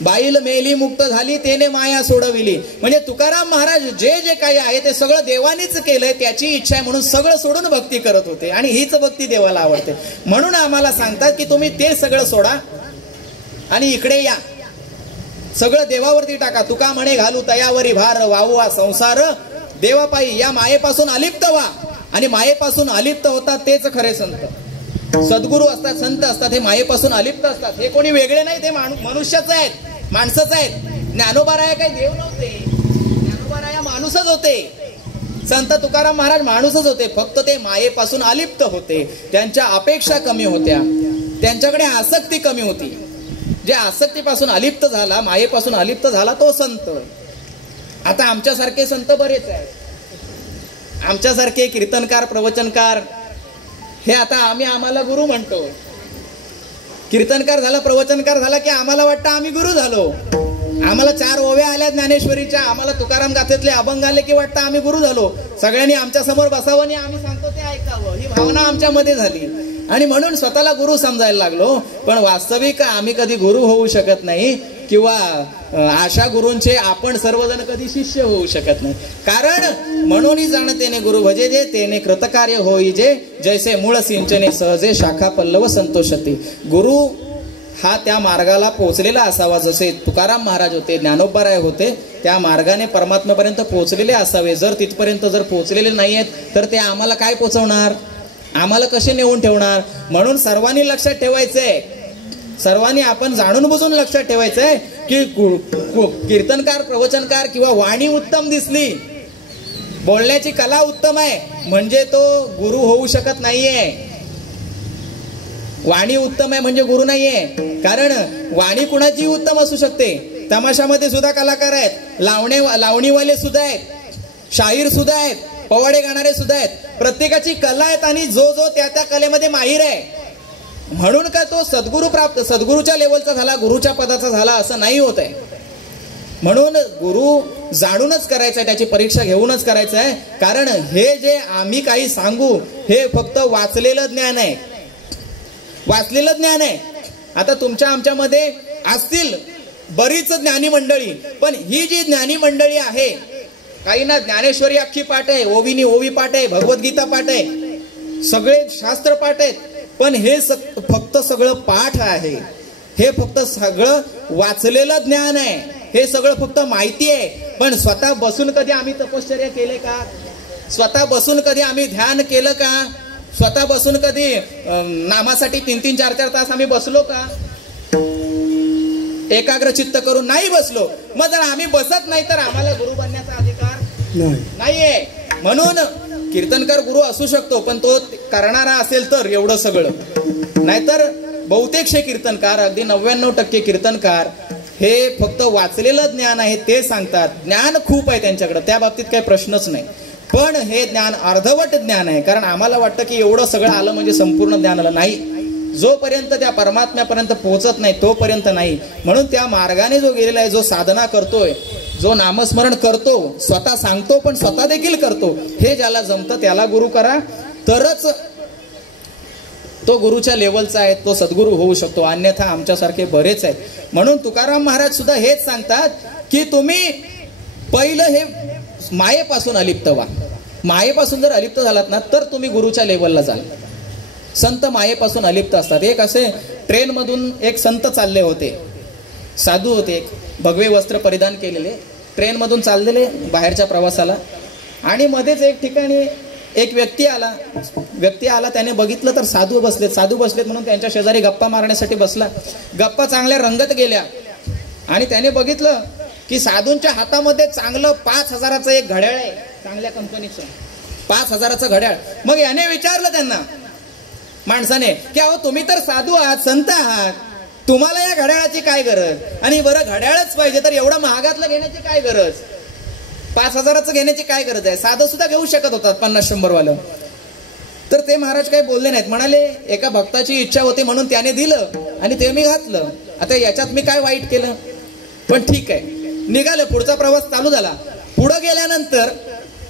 बाईल मेली मुक्त झाली, तेने माया सोडविली. म्हणजे तुकाराम महाराज जे जे काही आहे ते सगळं देवानीच केलंय, त्याची इच्छा आहे म्हणून सगळं सोडून भक्ती करत होते. आणि हीच भक्ती देवाला आवडते. म्हणून आम्हाला सांगतात की तुम्ही ते सगळं सोडा आणि इकडे या, सगळं देवावरती टाका. तुका म्हणे घालू तयावरी भार, वाहूवा संसार देवापायी. या मायेपासून अलिप्त व्हा. आणि मायेपासून अलिप्त होतात तेच खरे संत. सद्गुरू असतात, संत असतात, हे मायेपासून अलिप्त असतात. हे कोणी वेगळे नाही, ते मनुष्यच आहेत, माणसंच आहेत. ज्ञानोबाराया काही देव नव्हते, ज्ञानोबाराया माणूसच होते. संत तुकाराम महाराज माणूसच होते, फक्त ते मायेपासून अलिप्त होते. त्यांच्या अपेक्षा कमी होत्या, त्यांच्याकडे आसक्ती कमी होती. जे आसक्तीपासून अलिप्त झाला, मायेपासून अलिप्त झाला तो संत. आता आमच्यासारखे संत बरेच आहेत. आमच्यासारखे कीर्तनकार, प्रवचनकार हे आता आम्हाला गुरु म्हणतो. कीर्तनकार झाला, प्रवचनकार झाला की आम्हाला वाटतं आम्ही गुरु झालो. आम्हाला 4 ओव्या आल्या ज्ञानेश्वरीच्या, आम्हाला तुकाराम गाथेतले अभंग आले की वाटतं आम्ही गुरु झालो. सगळ्यांनी आमच्या समोर बसावं आणि आम्ही सांगतो ते ऐकावं, ही भावना आमच्यामध्ये झाली आणि म्हणून स्वतःला गुरु समजायला लागलो. पण वास्तविक आम्ही कधी गुरु होऊ शकत नाही किंवा अशा गुरूंचे आपण सर्वजण कधी शिष्य होऊ शकत नाही. कारण म्हणून जाणतेने गुरु भजे जे, तेने कृतकार्य होई जे, जैसे मूळ सिंचने सहजे शाखा पल्लव संतोषती. गुरु हा त्या मार्गाला पोहोचलेला असावा, जसे तुकाराम महाराज होते, ज्ञानोबाराय होते, त्या मार्गाने परमात्म्यापर्यंत पोहोचलेले असावे. जर तिथपर्यंत जर पोहोचलेले नाही आहेत तर ते आम्हाला काय पोहोचवणार, आम्हाला कसे नेऊन ठेवणार. म्हणून सर्वांनी लक्षात ठेवायचंय, सर्वांनी आपण जाणून बुजून लक्षात ठेवायचंय की कीर्तनकार, प्रवचनकार किंवा वाणी उत्तम दिसली, बोलण्याची कला उत्तम आहे म्हणजे तो गुरु होऊ शकत नाहीये. वाणी उत्तम आहे म्हणजे गुरु नाहीये. कारण वाणी कुणाची उत्तम असू शकते. तमाशामध्ये सुद्धा कलाकार आहेत, लावणीवाले सुद्धा आहेत, शाहीर सुद्धा आहेत, पोवाडे गाणारे सुद्धा आहेत. प्रत्येकाची कला आहेत आणि जो त्या कलेमध्ये माहीर आहे. म्हणून का तो सद्गुरूच्या लेवलचा झाला, गुरुच्या पदाचा झाला असं नाही होत आहे. म्हणून गुरु जाणूनच करायचा आहे, त्याची परीक्षा घेऊनच करायचं आहे. कारण हे जे आम्ही काही सांगू हे फक्त वाचलेलं ज्ञान आहे, वाचलेलं ज्ञान आहे. आता तुमच्या आमच्यामध्ये असतील बरीच ज्ञानी मंडळी, पण ही जी ज्ञानी मंडळी आहे, काही ना ज्ञानेश्वरी अख्खी पाठ आहे, ओवीनी ओवी पाठ आहे, भगवद्गीता पाठ आहे, सगळे शास्त्र पाठ आहेत, पण हे फक्त सगळं पाठ आहे, हे फक्त सगळं वाचलेलं ज्ञान आहे, हे सगळं फक्त माहिती आहे. पण स्वतः बसून कधी आम्ही तपश्चर्या केले का, स्वतः बसून कधी आम्ही ध्यान केलं का, स्वतः बसून कधी नामासाठी 3-3, 4-4 तास आम्ही बसलो का, एकाग्र चित्त करून नाही बसलो. मग जर आम्ही बसत नाही तर आम्हाला गुरु बनण्याचा अधिकार नाहीये. म्हणून कीर्तनकार गुरु असू शकतो, पण तो करणारा असेल तर एवढं सगळं. नाहीतर बहुतेकशे कीर्तनकार, अगदी 99% कीर्तनकार हे फक्त वाचलेलं ज्ञान आहे ते सांगतात. ज्ञान खूप आहे त्यांच्याकडे, त्या बाबतीत काही प्रश्नच नाही. पण हे ज्ञान अर्धवट ज्ञान आहे. कारण आम्हाला वाटतं की एवढं सगळं आलं म्हणजे संपूर्ण ज्ञान आलं. नाही, जोपर्यंत त्या परमात्म्यापर्यंत पोहोचत नाही तोपर्यंत नाही. म्हणून त्या मार्गाने जो गेलेला आहे, जो साधना करतोय, जो नामस्मरण करतो, स्वतः सांगतो पण स्वतः देखील करतो, हे ज्याला जमतं त्याला गुरु करा, तरच तो गुरुच्या लेवलचा आहे, तो सद्गुरू होऊ शकतो. अन्यथा आमच्यासारखे बरेच आहेत. म्हणून तुकाराम महाराज सुद्धा हेच सांगतात की तुम्ही पहिलं हे मायेपासून अलिप्त व्हा. मायेपासून जर अलिप्त झालात ना तर तुम्ही गुरुच्या लेवलला जाल. संत मायेपासून अलिप्त असतात. एक असे ट्रेन मधून एक संत चालले होते, साधू होते, एक भगवे वस्त्र परिधान केलेले, ट्रेन मधून चाललेले बाहेरच्या प्रवासाला. आणि मध्येच एक ठिकाणी एक व्यक्ती आला, त्याने बघितलं तर साधू बसलेत म्हणून त्यांच्या शेजारी गप्पा मारण्यासाठी बसला. गप्पा चांगल्या रंगत गेल्या आणि त्याने बघितलं की साधूंच्या हातामध्ये चांगलं 5,000चं एक घड्याळ आहे, चांगल्या कंपनीचं 5,000चं घड्याळ. मग याने विचारलं त्यांना, माणसाने, की अहो तुम्ही तर साधू आहात, संत आहात, तुम्हाला या घड्याळाची काय गरज, आणि बरं घड्याळच पाहिजे तर एवढं महागातलं घेण्याची काय गरज, 5,000चं घेण्याची काय गरज आहे, साधं सुद्धा घेऊ शकत होतात 50-100 वालं. तर ते महाराज काही बोलले नाहीत. म्हणाले एका भक्ताची इच्छा होती म्हणून त्याने दिलं आणि ते मी घातलं, आता याच्यात मी काय वाईट केलं. पण ठीक आहे, निघालं, पुढचा प्रवास चालू झाला. पुढे गेल्यानंतर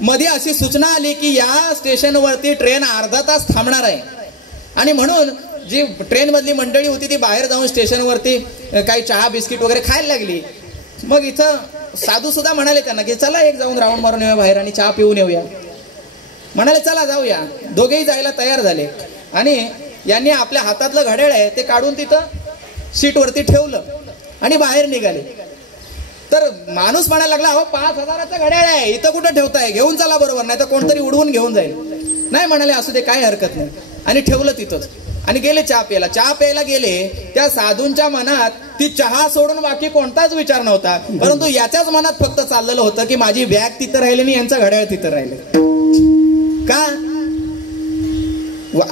मध्ये अशी सूचना आली की या स्टेशनवरती ट्रेन अर्धा तास थांबणार आहे. आणि म्हणून जी ट्रेन मधली मंडळी होती ती बाहेर जाऊन स्टेशनवरती काही चहा बिस्किट वगैरे खायला लागली. मग इथं साधू सुद्धा म्हणाले त्यांना की चला एक जाऊन राऊंड मारून येऊया बाहेर आणि चहा पिऊन येऊया. म्हणाले चला जाऊया. दोघेही जायला तयार झाले आणि यांनी आपल्या हातातलं घड्याळ आहे ते काढून तिथं सीटवरती ठेवलं आणि बाहेर निघाले. तर माणूस म्हणायला लागला, अहो 5,000चं घड्याळ आहे, इथं कुठं ठेवताय, घेऊन चला बरोबर, नाही तर कोणतरी उडवून घेऊन जाईल. नाही म्हणाले, असू दे काय हरकत नाही, आणि ठेवलं तिथंच आणि गेले चहा प्यायला. चहा प्यायला गेले, त्या साधूंच्या मनात ती चहा सोडून बाकी कोणताच विचार नव्हता, परंतु याच्याच मनात फक्त चाललेलं होतं की माझी बॅग तिथं राहिली आणि यांचं घड्याळ तिथं राहिले. का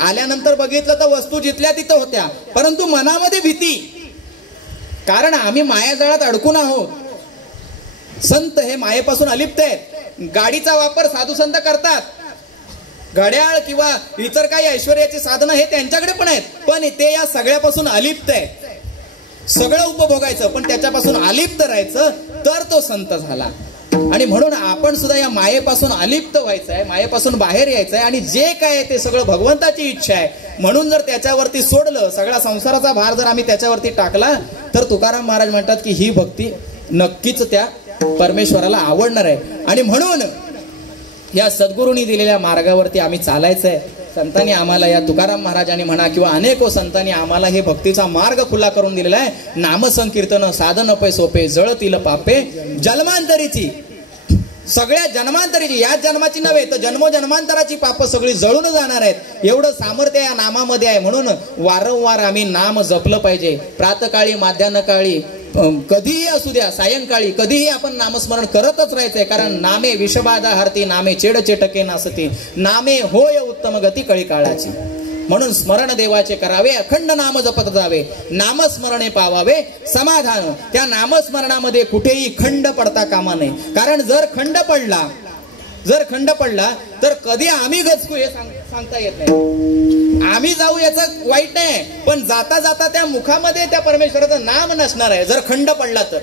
आल्यानंतर बघितलं तर वस्तू जिथल्या तिथं होत्या, परंतु मनामध्ये भीती, कारण आम्ही मायाजाळात अडकून आहोत. संत हे मायेपासून अलिप्त आहेत. गाडीचा वापर साधू संत करतात, घड्याळ किंवा इतर काही ऐश्वर्याची साधनं हे त्यांच्याकडे पण आहेत, पण ते या सगळ्यापासून अलिप्त आहेत. सगळं उपभोगायचं पण त्याच्यापासून अलिप्त राहायचं तर तो संत झाला. आणि म्हणून आपण सुद्धा या मायेपासून अलिप्त व्हायचं आहे, मायेपासून बाहेर यायचं आहे. आणि जे काय आहे ते सगळं भगवंताची इच्छा आहे. म्हणून जर त्याच्यावरती सोडलं, सगळा संसाराचा भार जर आम्ही त्याच्यावरती टाकला, तर तुकाराम महाराज म्हणतात की ही भक्ती नक्कीच त्या परमेश्वराला आवडणार आहे. आणि म्हणून या सद्गुरूंनी दिलेल्या मार्गावरती आम्ही चालायचंय. संतांनी आम्हाला, या तुकाराम महाराजांनी म्हणा किंवा अनेको संतांनी आम्हाला हे भक्तीचा मार्ग खुला करून दिलेला आहे. नामसंकीर्तन साधन पै सोपे, जळतील पापे जन्मांतरीची, सगळ्या जन्मांतरीची, याच जन्माची नव्हे तर जन्मोजन्मांतराची पाप सगळी जळून जाणार आहेत. एवढं सामर्थ्य या नामामध्ये आहे. म्हणून वारंवार आम्ही नाम जपलं पाहिजे. प्रातकाळी, माध्यान्हकाळी, कधीही असू द्या, सायंकाळी कधीही आपण नामस्मरण करतच राहायचंय. कारण नामे विषबाधा हरती, नामे चेड चेटके नासती, नामे होय उत्तम गती कळी काळाची. म्हणून स्मरण देवाचे करावे, अखंड नाम जपत जावे, नामस्मरणे पावावे समाधान. त्या नामस्मरणामध्ये कुठेही खंड पडता कामा नये. कारण जर खंड पडला तर कधी आम्ही गचकू हे सांगता येत नाही. आम्ही जाऊ याचं वाईट नाही, पण जाता जाता त्या मुखामध्ये त्या परमेश्वराचं नाम नसणार आहे जर खंड पडला तर.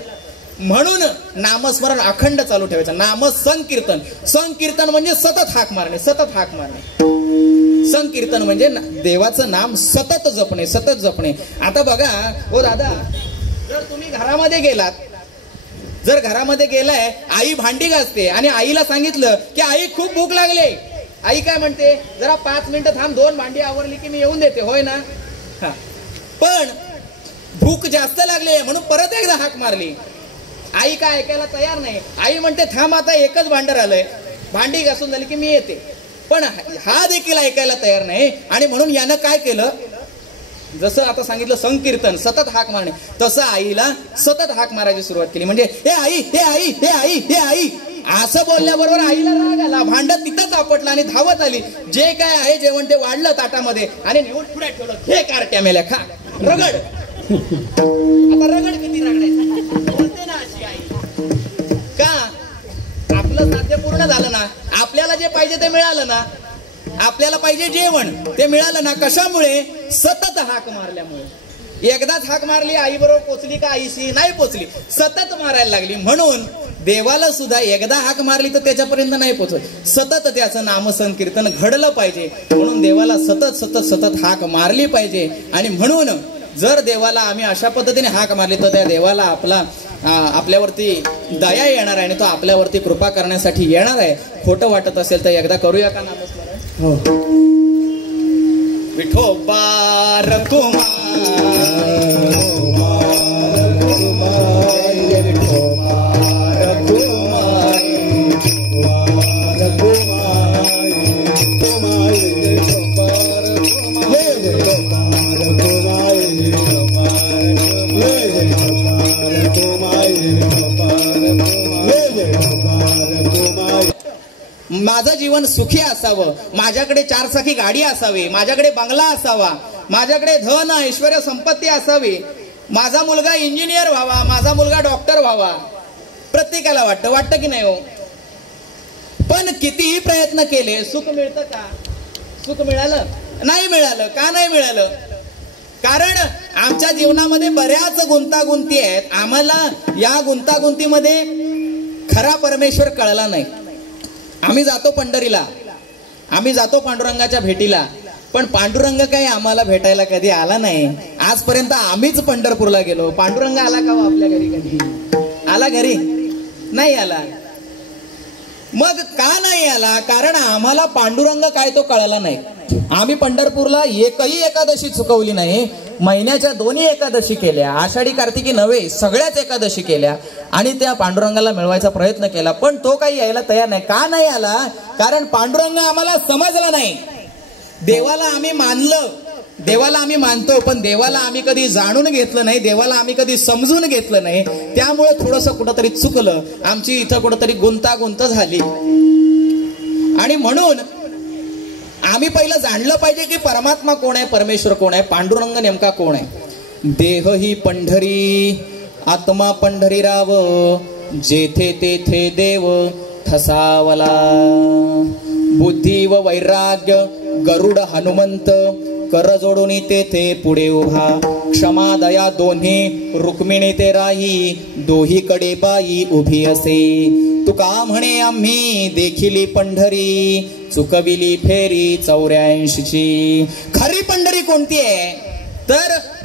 म्हणून नामस्मरण अखंड चालू ठेवायचं. नाम संकीर्तन, संकीर्तन म्हणजे सतत हाक मारणे, सतत हाक मारणे. संकीर्तन म्हणजे देवाचं नाम सतत जपणे, सतत जपणे. आता बघा ओ दादा, जर तुम्ही घरामध्ये गेलात, जर घरामध्ये गेलाय, आई भांडी घासते आणि आईला सांगितलं की आई खूप भूक लागली, आई काय म्हणते, जरा 5 मिनिटं थांब, 2 भांडी आवरली की मी येऊन देते, होय ना. पण भूक जास्त लागली म्हणून परत एकदा हाक मारली, आई काय ऐकायला तयार नाही. आई म्हणते थांब, आता एकच भांडं राहिलंय, भांडी घासून झाली की मी येते. पण हा देखील ऐकायला तयार नाही. आणि म्हणून यानं काय केलं, जसं आता सांगितलं संकीर्तन, सतत हाक मारणे, तसं आईला सतत हाक मारायची सुरुवात केली. म्हणजे हे आई, हे आई, हे आई, हे आई असं बोलल्याबरोबर आईला राग आला, भांडत तिथंच आपटलं आणि धावत आली. जे काय आहे जेवण ते वाढलं ताटामध्ये आणि नेऊन पुढे ठेवलं. हे कारट्या मेल्या, खा, रगड. आता रगड किती रगडायचं बोलते ना अशी आई. का? आपलं साध्य पूर्ण झालं ना, आपल्याला जे पाहिजे ते मिळालं ना, आपल्याला पाहिजे जेवण ते मिळालं ना. कशामुळे? सतत हाक मारल्यामुळे. एकदाच हाक मारली, आई बरोबर पोचली का आईशी? नाही पोचली, सतत मारायला लागली. म्हणून देवाला सुद्धा एकदा हाक मारली तर त्याच्यापर्यंत नाही पोचत, सतत त्याचं नामसंकीर्तन घडलं पाहिजे. म्हणून देवाला सतत सतत सतत हाक मारली पाहिजे. आणि म्हणून जर देवाला आम्ही अशा पद्धतीने हाक मारली तर त्या देवाला आपल्यावरती दया येणार आहे आणि तो आपल्यावरती कृपा करण्यासाठी येणार आहे. खोटं वाटत असेल तर एकदा करूया का नामस्मरण? विठोबा रखुमाई, माझं जीवन सुखी असावं, माझ्याकडे 4 चाकी गाडी असावी, माझ्याकडे बंगला असावा, माझ्याकडे धन ऐश्वर्य संपत्ती असावी, माझा मुलगा इंजिनियर व्हावा, माझा मुलगा डॉक्टर व्हावा. प्रत्येकाला वाटतं की नाही हो? पण कितीही प्रयत्न केले, सुख मिळतं का? सुख मिळालं? नाही मिळालं. का नाही मिळालं? कारण आमच्या जीवनामध्ये बऱ्याच गुंतागुंती आहेत. आम्हाला या गुंतागुंतीमध्ये खरा परमेश्वर कळला नाही. आम्ही जातो पंढरीला, आम्ही जातो पांडुरंगाच्या भेटीला, पण पांडुरंग काही आम्हाला भेटायला कधी आला नाही. आजपर्यंत आम्हीच पंढरपूरला गेलो. पांडुरंग आला का आपल्या घरी? कधी आला? घरी नाही आला. मग का नाही आला? कारण आम्हाला पांडुरंग काय तो कळला नाही. आम्ही पंढरपूरला एकही एकादशी चुकवली नाही. महिन्याच्या 2 एकादशी केल्या, आषाढी कार्तिकी नव्हे, सगळ्याच एकादशी केल्या आणि त्या पांडुरंगाला मिळवायचा प्रयत्न केला, पण तो काही यायला तयार नाही. का नाही आला? कारण पांडुरंग आम्हाला समजला नाही. देवाला आम्ही मानलं, देवाला आम्ही मानतो, पण देवाला आम्ही कधी जाणून घेतलं नाही, देवाला आम्ही कधी समजून घेतलं नाही. त्यामुळे थोडंसं कुठंतरी चुकलं, आमची इथं कुठंतरी गुंतागुंत झाली. आणि म्हणून आम्ही पहिलं जाणलं पाहिजे की परमात्मा कोण आहे, परमेश्वर कोण आहे, पांडुरंग नेमका कोण आहे. देह ही पंढरी आत्मा पंढरी राव, जेथे तेथे देव ठसावला. बुद्धी व वैराग्य गरुड हनुमंत, कर जोडून तेथे पुढे उभा. क्षमा दया दोन्ही रुक्मिणी ते राही, दोहीकडे बाई उभी असे. तुका म्हणे आम्ही देखिली पंढरी, चुकविली फेरी 84ची. खरी पंढरी कोणती आहे तर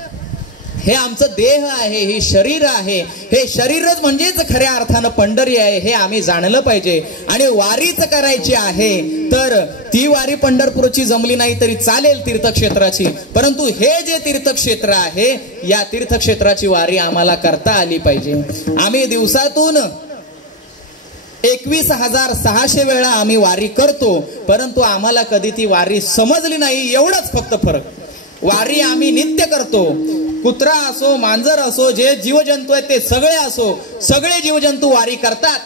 हे आमचं देह आहे, हे शरीर आहे. हे शरीरच म्हणजेच खऱ्या अर्थानं पंढरी आहे, हे आम्ही जाणलं पाहिजे. आणि वारीच करायची आहे तर ती वारी पंढरपूरची जमली नाही तरी चालेल तीर्थक्षेत्राची, परंतु हे जे तीर्थक्षेत्र आहे या तीर्थक्षेत्राची वारी आम्हाला करता आली पाहिजे. आम्ही दिवसातून 21,600 वेळा आम्ही वारी करतो, परंतु आम्हाला कधी ती वारी समजली नाही, एवढाच फक्त फरक. वारी आम्ही नित्य करतो. कुत्रा असो, मांजर असो, जे जीवजंतू आहेत ते सगळे असो, सगळे जीवजंतू वारी करतात.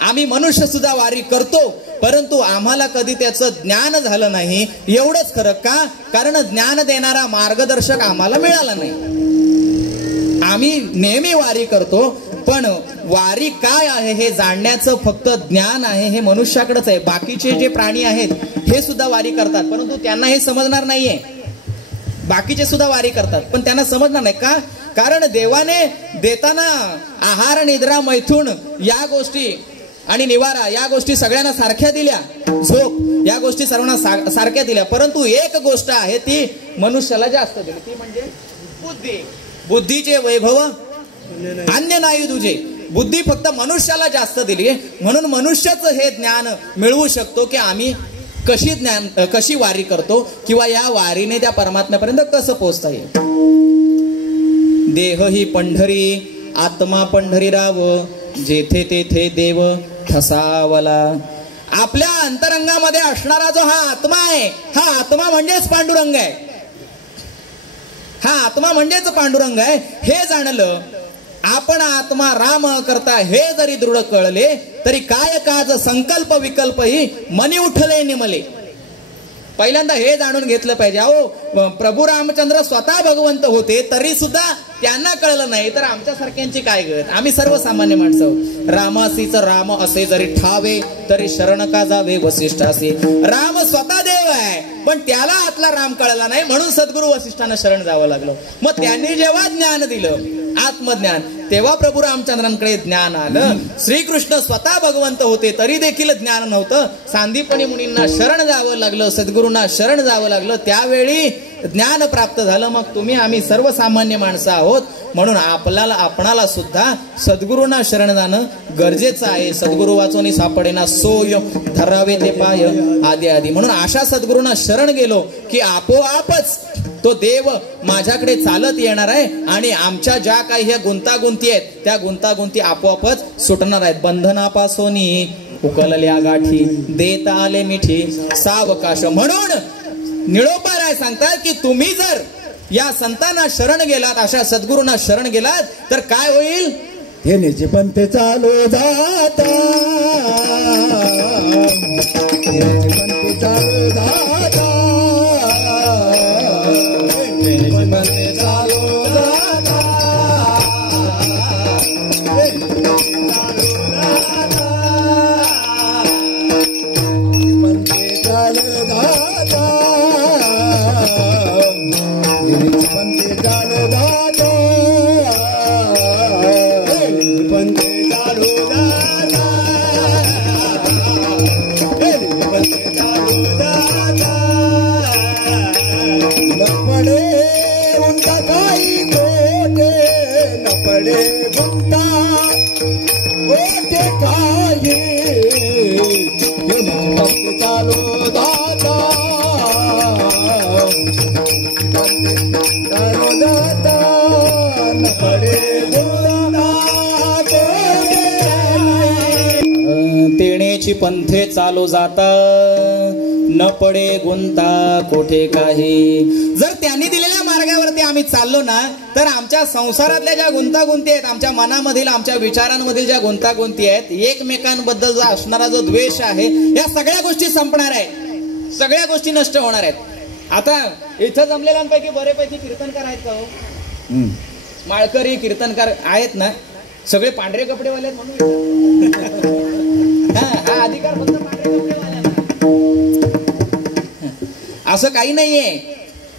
आम्ही मनुष्य सुद्धा वारी करतो, परंतु आम्हाला कधी त्याचं ज्ञान झालं नाही, एवढंच खरं. का? कारण ज्ञान देणारा मार्गदर्शक आम्हाला मिळाला नाही. आम्ही नेहमी वारी करतो, पण वारी काय आहे हे जाणण्याचं फक्त ज्ञान आहे हे मनुष्याकडेच आहे. बाकीचे जे प्राणी आहेत हे सुद्धा वारी करतात, परंतु त्यांना हे समजणार नाहीये. बाकीचे सुद्धा वारी करतात पण त्यांना समजणार नाही. का? कारण देवाने देताना आहार, निद्रा, मैथुन या गोष्टी आणि निवारा या गोष्टी सगळ्यांना सारख्या दिल्या, झोप या गोष्टी सर्वांना सारख्या दिल्या, परंतु एक गोष्ट आहे ती मनुष्याला जास्त दिली, ती म्हणजे बुद्धी. बुद्धीचे वैभव अन्य नाही तुझे. बुद्धी फक्त मनुष्याला जास्त दिली, म्हणून मनुष्याच हे ज्ञान मिळवू शकतो की आम्ही कशी वारी करतो किंवा या वारीने त्या परमात्म्यापर्यंत कसं पोहोचता येईल. देह ही पंढरी आत्मा पंढरी राव, जेथे तेथे देव ठसावला. आपल्या अंतरंगामध्ये असणारा जो हा आत्मा आहे, हा आत्मा म्हणजेच पांडुरंग आहे. हा आत्मा म्हणजेच पांडुरंग आहे हे जाणलं. आपण आत्मा राम करता हे जरी दृढ कळले, तरी काय काज संकल्प विकल्प ही मनी उठले निमले. पहिल्यांदा हे जाणून घेतलं पाहिजे. अहो, प्रभू रामचंद्र स्वतः भगवंत होते तरी सुद्धा त्यांना कळलं नाही, तर आमच्या सारख्यांची काय गत. आम्ही सर्वसामान्य माणसं आहोत. रामासीच राम असे जरी ठावे, तरी शरण का जावे वसिष्ठासी. राम स्वतः देव आहे, पण त्याला आतला राम कळला नाही, म्हणून सद्गुरु वसिष्ठांना शरण जावं लागलं. मग त्यांनी जेव्हा ज्ञान दिलं आत्मज्ञान, तेव्हा प्रभू रामचंद्रांकडे ज्ञान आलं. श्रीकृष्ण स्वतः भगवंत होते तरी देखील ज्ञान नव्हतं. सांदीपनी मुनींना शरण जावं लागलं, सद्गुरूंना शरण जावं लागलं, त्यावेळी ज्ञान प्राप्त झालं. मग तुम्ही आम्ही सर्वसामान्य माणसं आहोत, म्हणून आपणाला सुद्धा सद्गुरूंना शरण जाणं गरजेचं आहे. सद्गुरू वाचोनी सापडेना सोय, धरावे ते पाय आदी आदी. म्हणून अशा सद्गुरूंना शरण गेलो की आपोआपच तो देव माझ्याकडे चालत येणार आहे आणि आमच्या ज्या काही ह्या गुंतागुंती आहेत त्या गुंतागुंती आपोआपच सुटणार आहेत. बंधनापासून उकलल्या गाठी देत आले मिठी सावकाश. म्हणून निळोपा राय सांगतात की तुम्ही जर या संतांना शरण गेलात, अशा सद्गुरूंना शरण गेलात, तर काय होईल. हे निज पंथ चालू जाता, पंथ चालू जाता, पंथ चालू जाता, पंथ चालू जाता, पंथ चालू जाता, तेणेची पंथे चालू जाता, न पडे गुंता कोठे काही. जर त्यांनी दिलेल्या मार्गावरती आम्ही चाललो ना, तर आमच्या संसारातल्या ज्या गुंतागुंती आहेत, आमच्या मनामधील आमच्या विचारांमधील ज्या गुंतागुंती आहेत, एकमेकांबद्दल जो असणारा जो द्वेष आहे, या सगळ्या गोष्टी संपणार आहेत, सगळ्या गोष्टी नष्ट होणार आहेत. आता इथं जमलेल्यांपैकी बरेपैकी कीर्तनकार आहेत का हो? माळकरी कीर्तनकार आहेत ना, सगळे पांढरे कपडेवाले आहेत म्हणून हा अधिकार फक्त पांढरे कपडेवाल्यांना. असं काही नाहीये.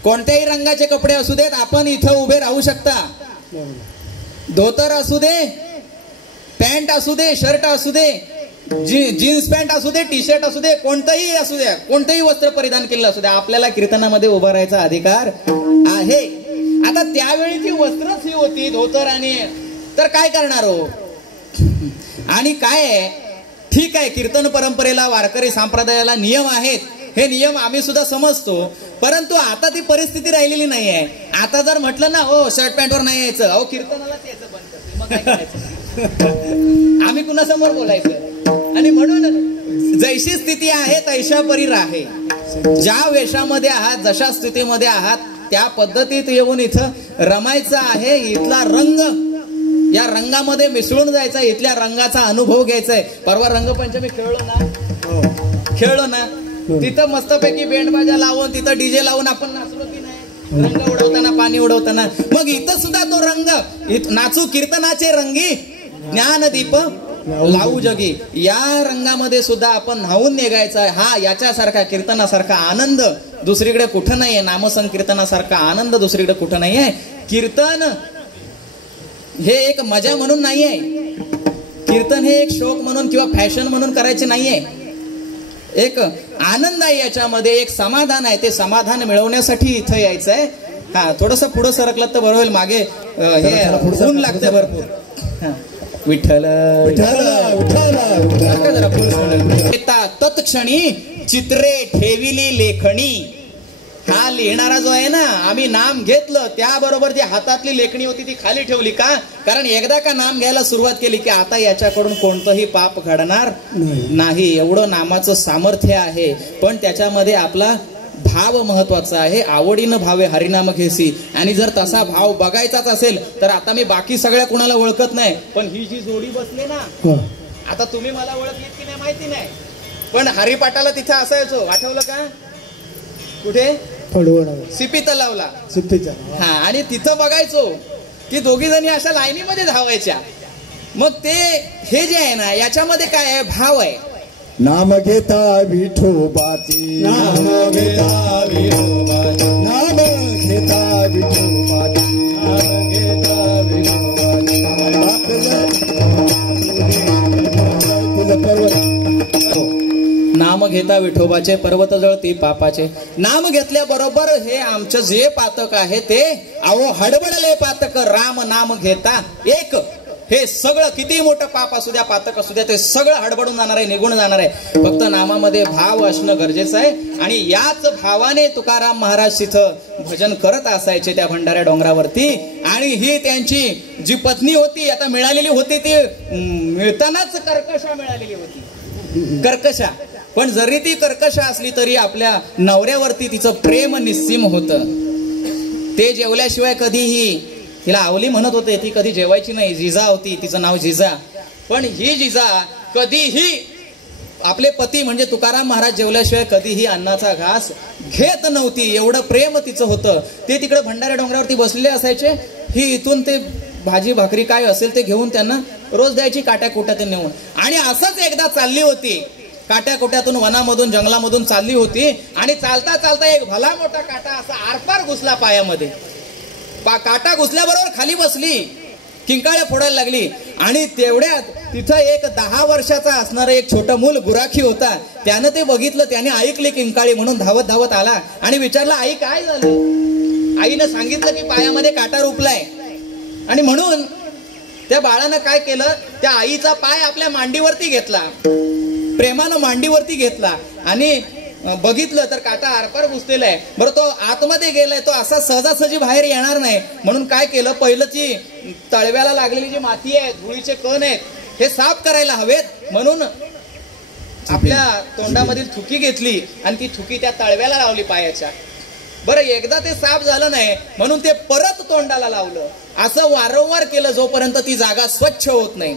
कोणत्याही रंगाचे कपडे असू देत, आपण इथं उभे राहू शकता. धोतर असू दे, पॅन्ट असू दे, शर्ट असू दे, जीन्स पॅन्ट असू दे, टी शर्ट असू दे, कोणतंही असू द्या, कोणतंही वस्त्र परिधान केलेलं असू द्या, आपल्याला कीर्तनामध्ये उभा राहायचा अधिकार आहे. आता त्यावेळी ती वस्त्रच ही होती, धोतर, आणि तर काय करणार हो. आणि काय आहे, ठीक आहे, कीर्तन परंपरेला, वारकरी संप्रदायाला नियम आहेत, हे नियम आम्ही सुद्धा समजतो. परंतु आता ती परिस्थिती राहिलेली नाही आहे. आता जर म्हटलं ना, हो शर्ट पॅन्टवर नाही यायचं, अहो कीर्तनालाच यायचं बंद करते, मग काय करायचं. आम्ही कुणासमोर बोलायचं. आणि म्हणून जैशी स्थिती आहे तैशा परी राहे. ज्या वेशामध्ये आहात, जशा स्थितीमध्ये आहात, त्या पद्धतीत येऊन इथं रमायचं आहे. इथला रंग, या रंगामध्ये मिसळून जायचा, इथल्या रंगाचा अनुभव घ्यायचा आहे. परवा रंगपंचमी खेळलो ना, तिथं मस्तपैकी बेंडबाजा लावून, तिथं डीजे लावून आपण नाचलो की नाही, रंग उडवताना, पाणी उडवताना. मग इथं सुद्धा तो रंग, नाचू कीर्तनाचे रंगी, ज्ञानदीप लावू जगी, या रंगामध्ये सुद्धा आपण न्हावून निघायचा आहे. हा याच्यासारखा, कीर्तनासारखा आनंद दुसरीकडे कुठं नाहीये. नामसंकीर्तनासारखा आनंद दुसरीकडे कुठं नाहीये. कीर्तन हे एक मजा म्हणून नाहीये. कीर्तन हे एक शौक म्हणून किंवा फॅशन म्हणून करायचे नाहीये. एक आनंद आहे याच्यामध्ये, एक समाधान आहे. ते समाधान मिळवण्यासाठी इथं यायचं आहे. हा, थोडस पुढं सरकलं तर बरोबर. मागे हे ऊन लागते भरपूर. विठ्ठल तत्क्षणी चित्रे ठेविली लेखणी. हा लिहिणारा जो आहे ना, आम्ही नाम घेतलं त्याबरोबर जी हातातली लेखणी होती ती खाली ठेवली. का? कारण एकदा का नाम घ्यायला सुरुवात केली की आता याच्याकडून कोणतंही पाप घडणार नाही. एवढं नामाचं सामर्थ्य आहे. पण त्याच्यामध्ये आपला भाव महत्वाचा आहे. आवडीनं भावे हरिनाम घेसी. आणि जर तसा भाव बघायचाच असेल तर आता मी बाकी सगळ्या कुणाला ओळखत नाही, पण ही जी जोडी बसली ना, आता तुम्ही मला ओळखलीत की नाही माहिती नाही, पण हरिपाठाला तिथे असायचो, आठवलं का? कुठे? सिपी तलावला. हा, आणि तिथं बघायचो की दोघी जणी अशा लाईनीमध्ये धावायच्या. मग ते हे जे आहे ना, याच्यामध्ये काय आहे, भाव आहे. नाम घेता विठोबाची, नाम घेता विठोबाची, नाम घेता विठोबाची, नाम घेता विठोबाची. नाम घेता विठोबाचे, पर्वत जळती पापाचे. नाम घेतल्याबरोबर हे आमचं जे पातक आहे ते, अहो हडबडले पातक राम नाम घेता एक. हे सगळं किती मोठं पाप असू द्या, पातक असू द्या, ते सगळं हडबडून जाणार आहे, निघून जाणार आहे. फक्त नामामध्ये भाव असणं गरजेचं आहे. आणि याच भावाने तुकाराम महाराज तिथं भजन करत असायचे त्या भंडाऱ्या डोंगरावरती. आणि ही त्यांची जी पत्नी होती, आता मिळालेली होती, ती मिळतानाच कर्कशा मिळालेली होती, कर्कशा. पण जरी ती कर्कशा असली तरी आपल्या नवऱ्यावरती तिचं प्रेम निस्सीम होतं. ते जेवल्याशिवाय कधीही, तिला आवली म्हणत होते, ती कधी जेवायची नाही. जिजा होती, तिचं नाव जिजा. पण ही जिजा कधीही आपले पती म्हणजे तुकाराम महाराज जेवल्याशिवाय कधीही अन्नाचा घास घेत नव्हती. एवढं प्रेम तिचं होतं. ते तिकडे भंडाऱ्या डोंगरावरती बसलेले असायचे. ही इथून ते भाजी भाकरी काय असेल ते घेऊन त्यांना रोज द्यायची, काट्या कोट्यातून नेऊन. आणि असंच एकदा चालली होती, काट्या कोट्यातून, वनामधून, जंगलामधून चालली होती. आणि चालता चालता एक भला मोठा काटा असा आरपार घुसला पायामध्ये. काटा घुसल्याबरोबर खाली बसली, किंकाळ्या फोडायला लागली. आणि तेवढ्यात तिथं एक 10 वर्षाचा असणारं एक छोटं मूल गुराखी होता. त्यानं ते बघितलं, त्याने ऐकली किंकाळी म्हणून धावत धावत आला आणि विचारला, आई काय झालं? आईनं सांगितलं की पायामध्ये काटा रुपलाय. आणि म्हणून त्या बाळानं काय केलं, त्या आईचा पाय आपल्या मांडीवरती घेतला, प्रेमानं मांडीवरती घेतला आणि बघितलं तर काटा आरपार घुसलेला आहे. बरं, तो आतमध्ये गेलाय, तो असा सहजासहजी बाहेर येणार नाही. म्हणून काय केलं, पहिलं ती तळव्याला लागलेली जी माती आहे, धुळीचे कण आहेत, हे साफ करायला हवेत म्हणून आपल्या तोंडामधील थुकी घेतली आणि ती थुकी त्या तळव्याला लावली पायाच्या. बरं, एकदा ते साफ झालं नाही म्हणून ते परत तोंडाला लावलं. असं वारंवार केलं जोपर्यंत ती जागा स्वच्छ होत नाही.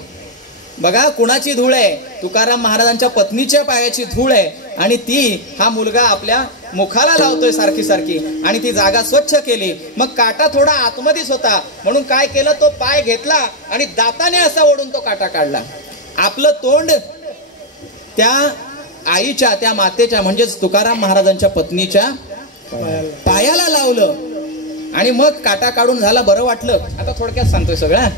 बघा कुणाची धूळ आहे, तुकाराम महाराजांच्या पत्नीच्या पायाची धूळ आहे आणि ती हा मुलगा आपल्या मुखाला लावतोय सारखी सारखी आणि ती जागा स्वच्छ केली. मग काटा थोडा आतमध्येच होता म्हणून काय केलं, तो पाय घेतला आणि दाताने असा ओढून तो काटा काढला. आपलं तोंड त्या आईच्या, त्या मातेच्या म्हणजेच तुकाराम महाराजांच्या पत्नीच्या पायाला लावलं आणि मग काटा काढून झाला, बरं वाटलं. आता थोडक्यात सांगतोय सगळं.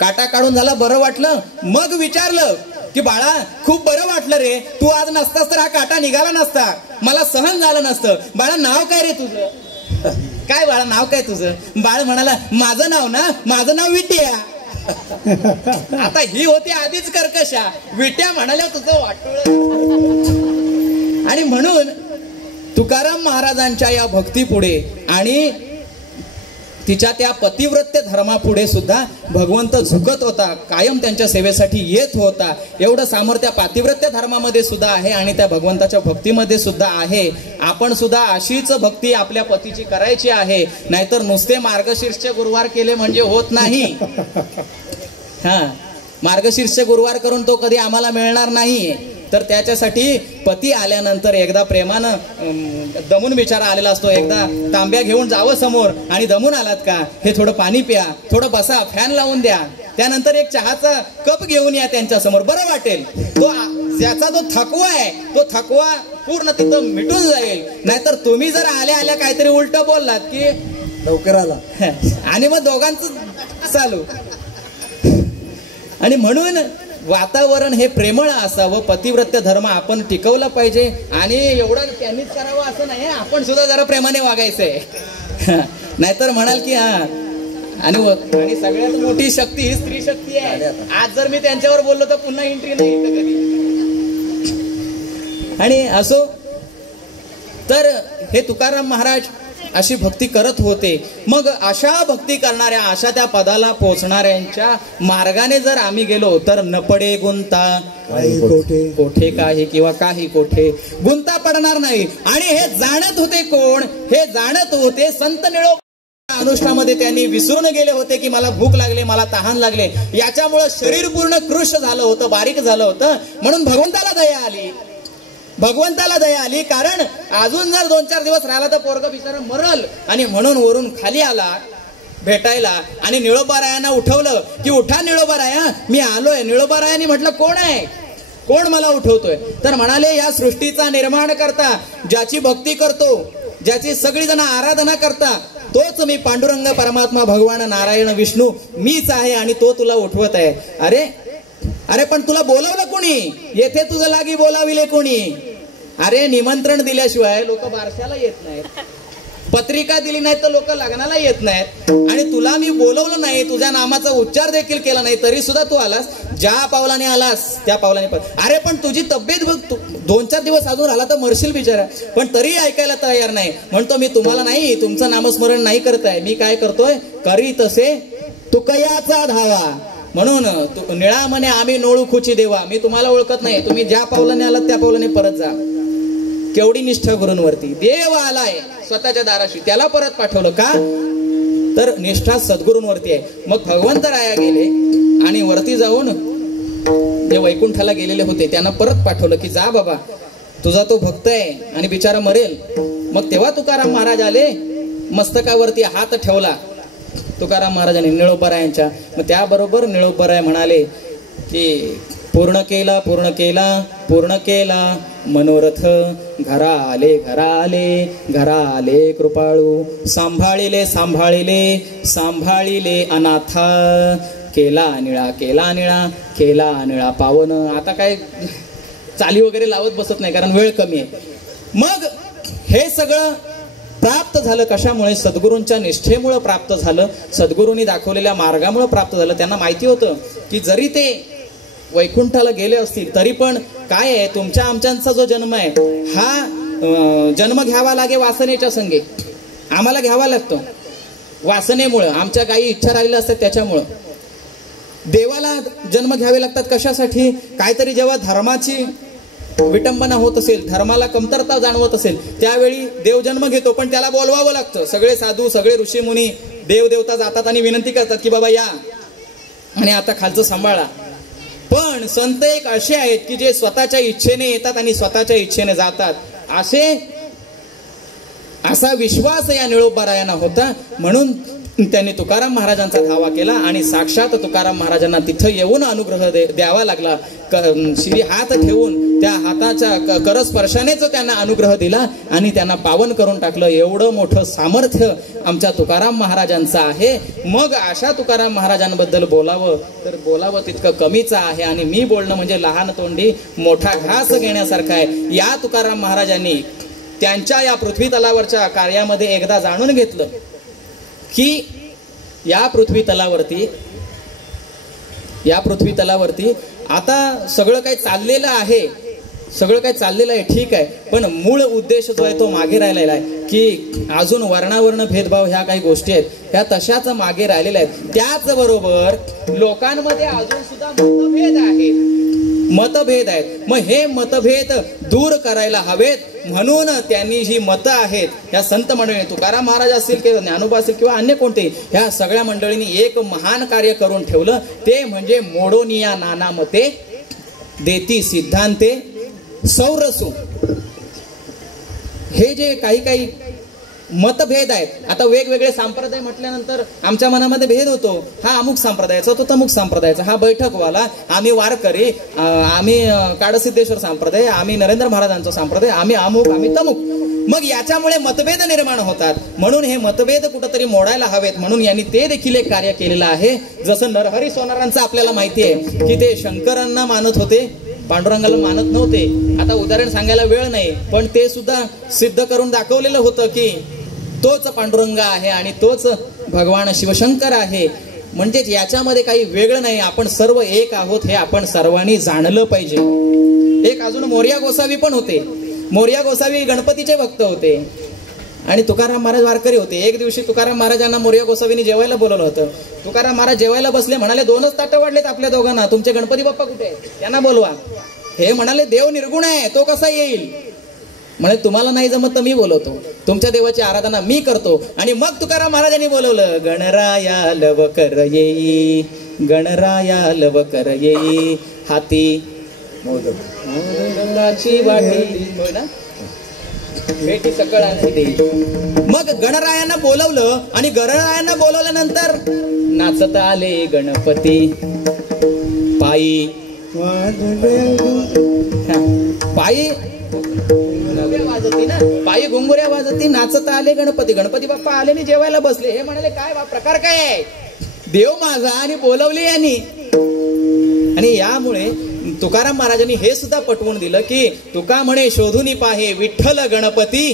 काटा काढून झाला, बरं वाटलं. मग विचारलं की बाळा खूप बरं वाटलं रे, तू आज नसतास तर हा काटा निघाला नसता, मला सहन झालं नसतं. बाळा नाव काय रे तुझं? काय बाळा नाव काय तुझं? बाळ म्हणाला माझं नाव ना, माझं नाव विट्या. आता ही होती आधीच कर्कशा, विट्या म्हणाल्या तुझं वाटोळं. आणि म्हणून तुकाराम महाराजांच्या या भक्तीपुढे आणि तिच्या त्या पतिव्रत्य धर्मापुढे सुद्धा भगवंत झुकत होता, कायम त्यांच्या सेवेसाठी येत होता. एवढं सामर्थ्य पातिव्रत्य धर्मामध्ये सुद्धा आहे आणि त्या भगवंताच्या भक्तीमध्ये सुद्धा आहे. आपण सुद्धा अशीच भक्ती आपल्या पतीची करायची आहे, नाहीतर नुसते मार्गशीर्षचे गुरुवार केले म्हणजे होत नाही. हा, मार्गशीर्ष गुरुवार करून तो कधी आम्हाला मिळणार नाही. तर त्याच्यासाठी पती आल्यानंतर एकदा प्रेमानं दमून बिचारा आलेला असतो, एकदा तांब्या घेऊन जावं समोर आणि दमून आलात का, हे थोडं पाणी प्या, थोडं बसा, फॅन लावून द्या, त्यानंतर एक चहाचा कप घेऊन या त्यांच्या समोर, बरं वाटेल. तो त्याचा जो थकवा आहे तो थकवा पूर्ण तिथं मिटून जाईल. नाहीतर तुम्ही जर आल्या आल्या काहीतरी उलट बोललात की लवकर आला आणि मग दोघांचं चालू. आणि म्हणून वातावरण हे प्रेमळ असावं, पतिव्रत्य धर्म आपण टिकवला पाहिजे. आणि एवढं त्यांनीच करावं असं नाही, आपण सुद्धा जरा प्रेमाने वागायचंय. नाहीतर म्हणाल की हा, आणि सगळ्यात मोठी शक्ती ही स्त्री शक्ती आहे. आज जर मी त्यांच्यावर बोललो तर पुन्हा एंट्री नाही कधी. आणि असो, तर हे तुकाराम महाराज अशी भक्ती करत होते. मग अशा भक्ती करणाऱ्या, अशा त्या पदाला पोहोचणाऱ्यांच्या मार्गाने जर आम्ही गेलो तर न पडे गुंता कोठे काही किंवा काही कोठे, गुंता पडणार नाही. आणि हे जाणत होते कोण? हे जाणत होते संत निळोबा. अनुष्ठामध्ये त्यांनी विसरून गेले होते की मला भूक लागले, मला तहान लागले. याच्यामुळे शरीर पूर्ण कृश झालं होतं, बारीक झालं होतं. म्हणून भगवंताला दया आली, भगवंताला दया आली. कारण अजून जर 2-4 दिवस राहिला तर पोरगं बिचारा मरल. आणि म्हणून वरून खाली आला भेटायला आणि निळोबारायांना उठवलं की उठा निळोबाराया, मी आलोय. निळोबारायांनी म्हटलं कोण आहे, कोण मला उठवतोय? तर म्हणाले या सृष्टीचा निर्माण करता, ज्याची भक्ती करतो, ज्याची सगळी जण आराधना करता, तोच मी पांडुरंग परमात्मा भगवान नारायण विष्णू मीच आहे आणि तो तुला उठवत आहे. अरे अरे पण तुला बोलावलं कोणी? येथे तुझं लागी बोलाविले कोणी? अरे निमंत्रण दिल्याशिवाय लोक बारशाला येत नाहीत, पत्रिका दिली नाही तर लोक लग्नाला येत नाहीत. आणि तुला मी बोलवलं नाही, तुझ्या नामाचा उच्चार देखील केला नाही, तरी सुद्धा तू आलास. ज्या पावलाने आलास त्या पावलाने अरे पण तुझी तब्येत बघ, 2-4 दिवस अजून राहिला तर मरशील बिचारा. पण तरी ऐकायला तयार नाही. म्हणतो मी तुम्हाला नाही, तुमचं नामस्मरण नाही करताय. मी काय करतोय? करी तसे तुकयाचा धावा. म्हणून निळा म्हणे आम्ही नोळू खुची देवा, मी तुम्हाला ओळखत नाही, तुम्ही ज्या पावलाने आलात त्या पावलाने परत जा. केवढी निष्ठा गुरूंवरती. देव आलाय स्वतःच्या दाराशी, त्याला परत पाठवलं का? तर निष्ठा सद्गुरूंवरती आहे. मग भगवंत राया गेले आणि वरती जाऊन जे वैकुंठाला गेलेले होते त्यांना परत पाठवलं की जा बाबा, तुझा तो भक्त आहे आणि बिचारा मरेल. मग तेव्हा तुकाराम महाराज आले, मस्तकावरती हात ठेवला तुकाराम महाराजांनी निळोबारायांच्या. मग त्याबरोबर निळोबाराय म्हणाले की पूर्ण केला पूर्ण केला पूर्ण केला मनोरथ, घरा आले घरा आले घरा आले कृपाळू, सांभाळिले सांभाळिले सांभाळिले अनाथा, केला निळा केला निळा केला निळा पावन. आता काय चाली वगैरे लावत बसत नाही कारण वेळ कमी आहे. मग हे सगळं प्राप्त झालं कशामुळे? सद्गुरूंच्या निष्ठेमुळे प्राप्त झालं, सद्गुरूंनी दाखवलेल्या मार्गामुळे प्राप्त झालं. त्यांना माहिती होतं की जरी ते वैकुंठाला गेले असतील तरी पण काय आहे, तुमच्या आमच्यांचा जो जन्म आहे हा जन्म घ्यावा लागे वासनेच्या संगे. आम्हाला घ्यावा लागतो वासनेमुळं, आमच्या काही इच्छा राहिल्या असतात त्याच्यामुळं. देवाला जन्म घ्यावे लागतात कशासाठी? काहीतरी जेव्हा धर्माची विटंबना होत असेल, धर्माला कमतरता जाणवत असेल, त्यावेळी देव जन्म घेतो. पण त्याला बोलवावं लागतं. सगळे साधू, सगळे ऋषी मुनी, देवदेवता जातात आणि विनंती करतात की बाबा या आणि आता खालचं सांभाळा. पण संत एक असे आहेत की जे स्वतःच्या इच्छेने येतात आणि स्वतःच्या इच्छेने जातात. असा विश्वास या निळोबारायांना होता. म्हणून त्यांनी तुकाराम महाराजांचा धावा केला आणि साक्षात तुकाराम महाराजांना तिथं येऊन अनुग्रह द्यावा लागला. श्री हात ठेवून त्या हाताच्या करस्पर्शानेच त्यांना अनुग्रह दिला आणि त्यांना पावन करून टाकलं. एवढं मोठं सामर्थ्य आमच्या तुकाराम महाराजांचं आहे. मग अशा तुकाराम महाराजांबद्दल बोलावं तर बोलावं तितकं कमीच आहे. आणि मी बोलणं म्हणजे लहान तोंडी मोठा घास घेण्यासारखं आहे. या तुकाराम महाराजांनी त्यांच्या या पृथ्वी तलावरच्या कार्यामध्ये एकदा जाणून घेतलं की या पृथ्वी तलावरती आता सगळं काही चाललेलं आहे, ठीक आहे. पण मूळ उद्देश जो आहे तो मागे राहिलेला आहे की अजून वर्णावर्ण भेदभाव ह्या काही गोष्टी आहेत ह्या तशाच मागे राहिलेल्या आहेत. त्याचबरोबर लोकांमध्ये अजून सुद्धा मतभेद आहेत. मग हे मतभेद दूर करायला हवेत म्हणून त्यांनी ही मतं आहेत या संत मंडळीने, तुकाराम महाराज असतील किंवा ज्ञानोबा असतील किंवा अन्य कोणते, ह्या सगळ्या मंडळींनी एक महान कार्य करून ठेवलं. ते म्हणजे मोडोनिया नाना मते देती सिद्धांते सौरसू. हे जे काही मतभेद आहेत. आता वेगवेगळे संप्रदाय म्हटल्यानंतर आमच्या मनामध्ये भेद होतो. हा अमुक संप्रदायाचा, तो तमुक संप्रदायाचा, हा बैठकवाला, आम्ही वारकरी, आम्ही काडसिद्धेश्वर संप्रदाय, आम्ही नरेंद्र महाराजांचा संप्रदाय, आम्ही अमुक, आम्ही तमुक. मग याच्यामुळे मतभेद निर्माण होतात. म्हणून हे मतभेद कुठंतरी मोडायला हवेत म्हणून यांनी ते देखील एक कार्य केलेलं आहे. जसं नरहरी सोनारांचं आपल्याला माहिती आहे की ते शंकरांना मानत होते, पांडुरंगाला मानत नव्हते. आता उदाहरण सांगायला वेळ नाही, पण ते सुद्धा सिद्ध करून दाखवलेलं होतं की तोच पांडुरंग आहे आणि तोच भगवान शिवशंकर आहे. म्हणजेच याच्यामध्ये काही वेगळं नाही, आपण सर्व एक आहोत हे आपण सर्वांनी जाणलं पाहिजे. एक अजून मोरया गोसावी पण होते. मोरया गोसावी गणपतीचे भक्त होते आणि तुकाराम महाराज वारकरी होते. एक दिवशी तुकाराम महाराजांना मोरया गोसावीने जेवायला बोलवलं होतं. तुकाराम महाराज जेवायला बसले, म्हणाले 2च ताटं वाढलेत आपल्या दोघांना, तुमचे गणपती बाप्पा कुठे आहेत, त्यांना बोलवा. हे म्हणाले देव निर्गुण आहे, तो कसा येईल. म्हणे तुम्हाला नाही जमत तर मी बोलवतो, तुमच्या देवाची आराधना मी करतो. आणि मग तुकाराम महाराजांनी बोलवलं, गणराया लवकर येई, गणराया लवकर येई, हाती मोदकाची वाटी भेटी सकळांची देई. मग गणरायांना बोलवलं आणि गणरायांना बोलवल्यानंतर नाचत आले गणपती पायी वाजती ना, पायी घुंगुऱ्या वाजती, नाचत आले गणपती. गणपती बाप्पा आले आणि जेवायला बसले. हे म्हणाले काय प्रकार काय आहे, देव माझा आणि बोलवले यांनी. आणि यामुळे तुकाराम महाराजांनी हे सुद्धा पटवून दिलं की तुका म्हणे शोधून पाहे विठ्ठल गणपती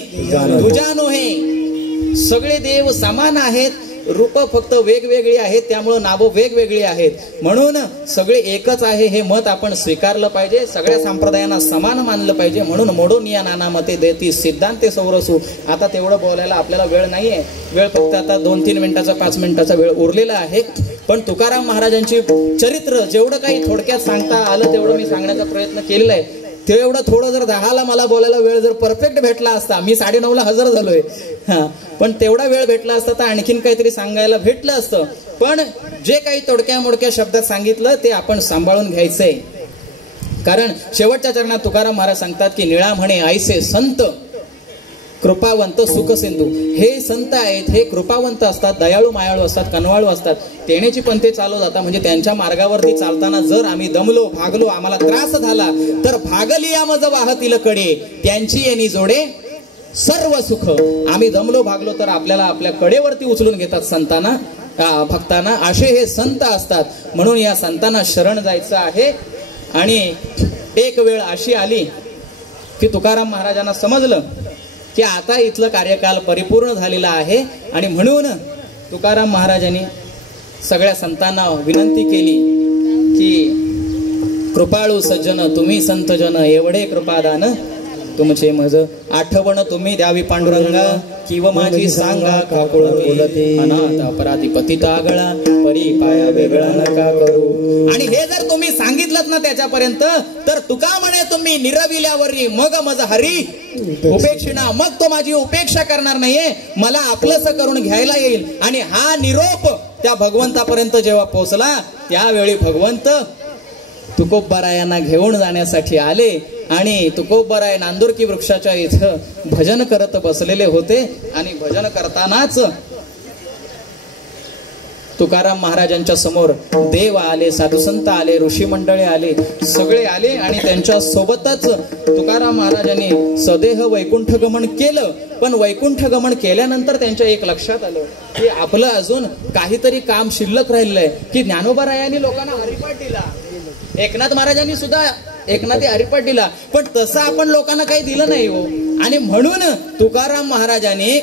तुझा नोहे. सगळे देव समान आहेत, रूप फक्त वेगवेगळी आहेत, त्यामुळे नावं वेगवेगळी आहेत. म्हणून सगळे एकच आहे हे मत आपण स्वीकारलं पाहिजे. सगळ्या संप्रदायांना समान मानलं पाहिजे. म्हणून मोडोनिया नाना मते देती सिद्धांते सौरसू. आता तेवढं बोलायला आपल्याला वेळ नाहीये. वेळ फक्त आता 2-3 मिनिटाचा 5 मिनिटाचा वेळ उरलेला आहे. पण तुकाराम महाराजांची चरित्र जेवढं काही थोडक्यात सांगता आलं तेवढं मी सांगण्याचा प्रयत्न केलेला आहे. तेवढं थोडं जर 10ला मला बोलायला वेळ जर परफेक्ट भेटला असता, मी 9:30ला हजर झालोय, पण तेवढा वेळ भेटला असता तर आणखीन काहीतरी सांगायला भेटलं असतं. पण जे काही तोडक्या मोडक्या शब्दात सांगितलं ते आपण सांभाळून घ्यायचंय. कारण शेवटच्या चरणात तुकाराम महाराज सांगतात की निळा म्हणे ऐसे संत कृपावंत सुख सिंधू. हे संत आहेत, हे कृपावंत असतात, दयाळू मायाळू असतात, कनवाळू असतात. तेण्याची पंथे चालू जातात. म्हणजे त्यांच्या मार्गावरती चालताना जर आम्ही दमलो, भागलो, आम्हाला त्रास झाला तर भागलिया मज वाहतील कडे त्यांची येणी जोडे सर्व सुख. आम्ही दमलो भागलो तर आपल्याला आपल्या कडेवरती उचलून घेतात संतांना, भक्तांना. असे हे संत असतात. म्हणून या संतांना शरण जायचं आहे. आणि एक वेळ अशी आली की तुकाराम महाराजांना समजलं की आता इथलं कार्यकाल परिपूर्ण झालेला आहे. आणि म्हणून तुकाराम महाराजांनी सगळ्या संतांना विनंती केली की कृपाळू सज्जन तुम्ही संतजन एवढे कृपादान तुमचे मज आठवण तुम्ही द्यावी पांडुरंगा किंवा माझी सांगा का कुळते अनाथ अपराधी पतिता आगळा परी पाया वेगळा नका करू. आणि हे जर तुम्ही सांगितलं ना त्याच्यापर्यंत तर तुका म्हणे तुम्ही निरविल्यावरी मग मज हरी उपेक्षिणा. मग तो माझी उपेक्षा करणार नाहीये, मला आपलंस करून घ्यायला येईल. आणि हा निरोप त्या भगवंतापर्यंत जेव्हा पोहोचला त्यावेळी भगवंत तुकोबरायांना घेऊन जाण्यासाठी आले आणि तुकोबराय नांदुरकी वृक्षाच्या इथं भजन करत बसलेले होते आणि भजन करतानाच तुकाराम महाराजांच्या समोर देव आले, साधुसंत आले, ऋषी मंडळी आले, सगळे आले आणि त्यांच्या सोबतच तुकाराम महाराजांनी सदेह वैकुंठ गमन केलं. पण वैकुंठ गमन केल्यानंतर त्यांच्या एक लक्षात आलं की आपलं अजून काहीतरी काम शिल्लक राहिलेलं आहे, की ज्ञानोबारायांनी लोकांना हरिपाठ दिला, एकनाथ महाराजांनी सुद्धा एकनाथी हरिपाठ दिला, पण तसं आपण लोकांना काही दिलं नाही हो. आणि म्हणून तुकाराम महाराजांनी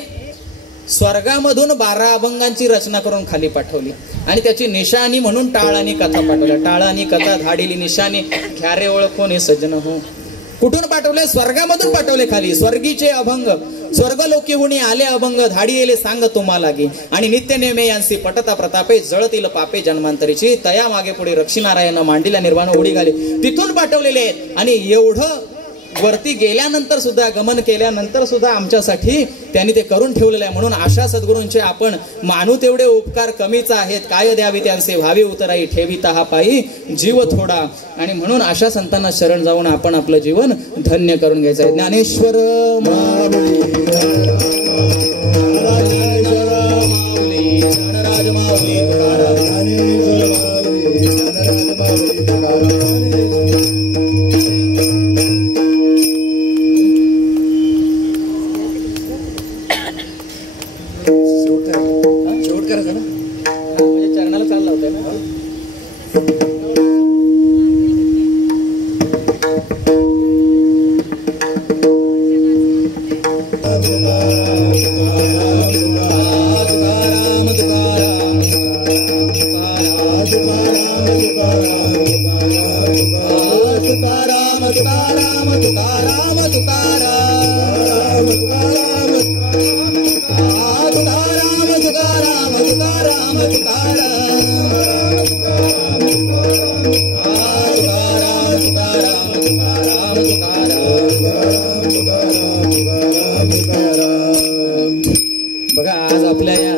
स्वर्गामधून 12 अभंगांची रचना करून खाली पाठवली आणि त्याची निशाणी म्हणून टाळ आणि कथा पाठवल्या. टाळ आणि कथा धाडिली निशाणी घ्या रे ओळखून हे सज्जन हो. कुठून पाठवले? स्वर्गामधून पाठवले खाली. स्वर्गीचे अभंग स्वर्गलोकीहुनी आले अभंग धाडी येले सांग तुम्हाला गे आणि नित्य नेमे यांसी पटता प्रतापे जळतील पापे जन्मांतरीची तया मागे पुढे रक्षीनारायण मांडीला निर्वाण उडी घाले तिथून पाठवलेले आहेत. आणि एवढं वरती गेल्यानंतर सुद्धा गमन केल्यानंतर सुद्धा आमच्यासाठी त्यांनी ते करून ठेवलेलं आहे. म्हणून अशा सद्गुरूंचे आपण मानू तेवढे उपकार कमीच आहेत. काय द्यावी त्यांचे व्हावे उतराई ठेविता हा पायी जीव थोडा. आणि म्हणून अशा संतांना शरण जाऊन आपण आपलं जीवन धन्य करून घ्यायचं आहे. ज्ञानेश्वर चरणाला चालला होता ना. बघा, आज आपल्या या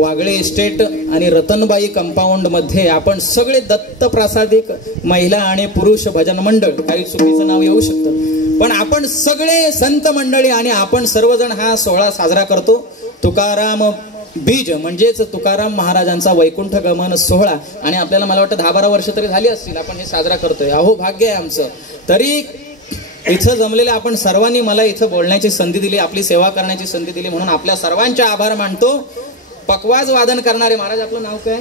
वागळे इस्टेट आणि रतनबाई कंपाऊंड मध्ये आपण सगळे दत्त प्रासादिक महिला आणि पुरुष भजन मंडळ, काही चुकीचं नाव येऊ शकतं, पण आपण सगळे संत मंडळी आणि आपण सर्वजण हा सोहळा साजरा करतो. तुकाराम बीज म्हणजेच तुकाराम महाराजांचा वैकुंठ गमन सोहळा. आणि आपल्याला मला वाटतं 10-12 वर्ष तरी झाली असतील आपण हे साजरा करतोय. अहो भाग्य आहे आमचं. तरी इथं जमलेले आपण सर्वांनी मला इथं बोलण्याची संधी दिली, आपली सेवा करण्याची संधी दिली, म्हणून आपल्या सर्वांचे आभार मानतो. पकवाज वादन करणारे महाराज, आपलं नाव काय?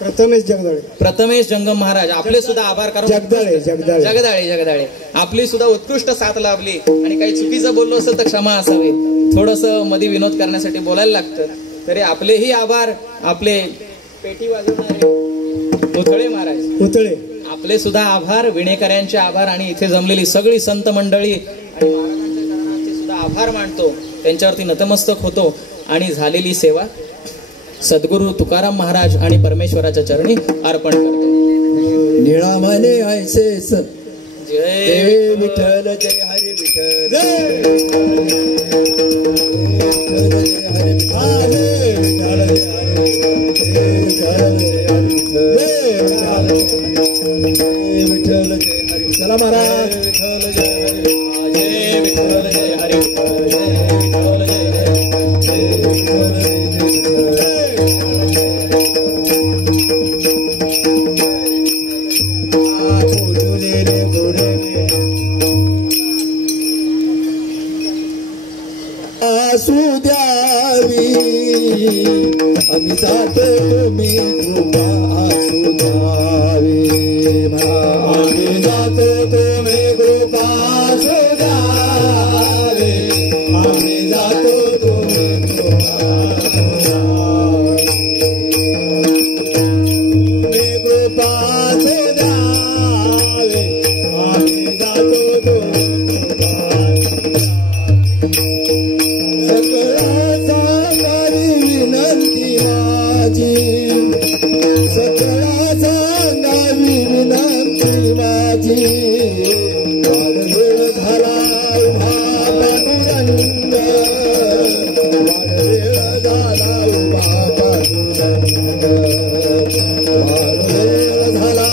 प्रथमेश जगदाळे. प्रथमेश जंगम महाराज, आपले सुद्धा आभार कारण जगदाळे आपली सुद्धा उत्कृष्ट साथ लाभली. आणि काही चुकीचं बोललो असेल तर क्षमा असावी, थोडस मध्ये विनोद करण्यासाठी बोलायला लागतं. तरी आपलेही आभार. आपले पेटी वाजवणारे उथळे महाराज, उथळे, आपले सुद्धा आभार. विणेकऱ्यांचे आभार. आणि इथे जमलेली सगळी संत मंडळी आणि महाराजांच्या चरणांचे सुद्धा आभार मानतो, त्यांच्यावरती नतमस्तक होतो. आणि झालेली सेवा सद्गुरु तुकाराम महाराज आणि परमेश्वराच्या चरणी अर्पण करतो. निळामाने ऐसेस जय विठ्ठल, जय हरी विठ्ठल, विठ्ठल जय हरी. चला महाराज. जय विठ्ठल जय हरी विठ्ठल, जय विठ्ठल जय असू द्यावी आम्ही जातो तुम्ही कृपा असू द्यावी, आम्ही जातो तुम्ही कृपा असू द्यावी, आम्ही जातो तुम्ही कृपा असू द्यावी, आम्ही जातो तुम्ही झाला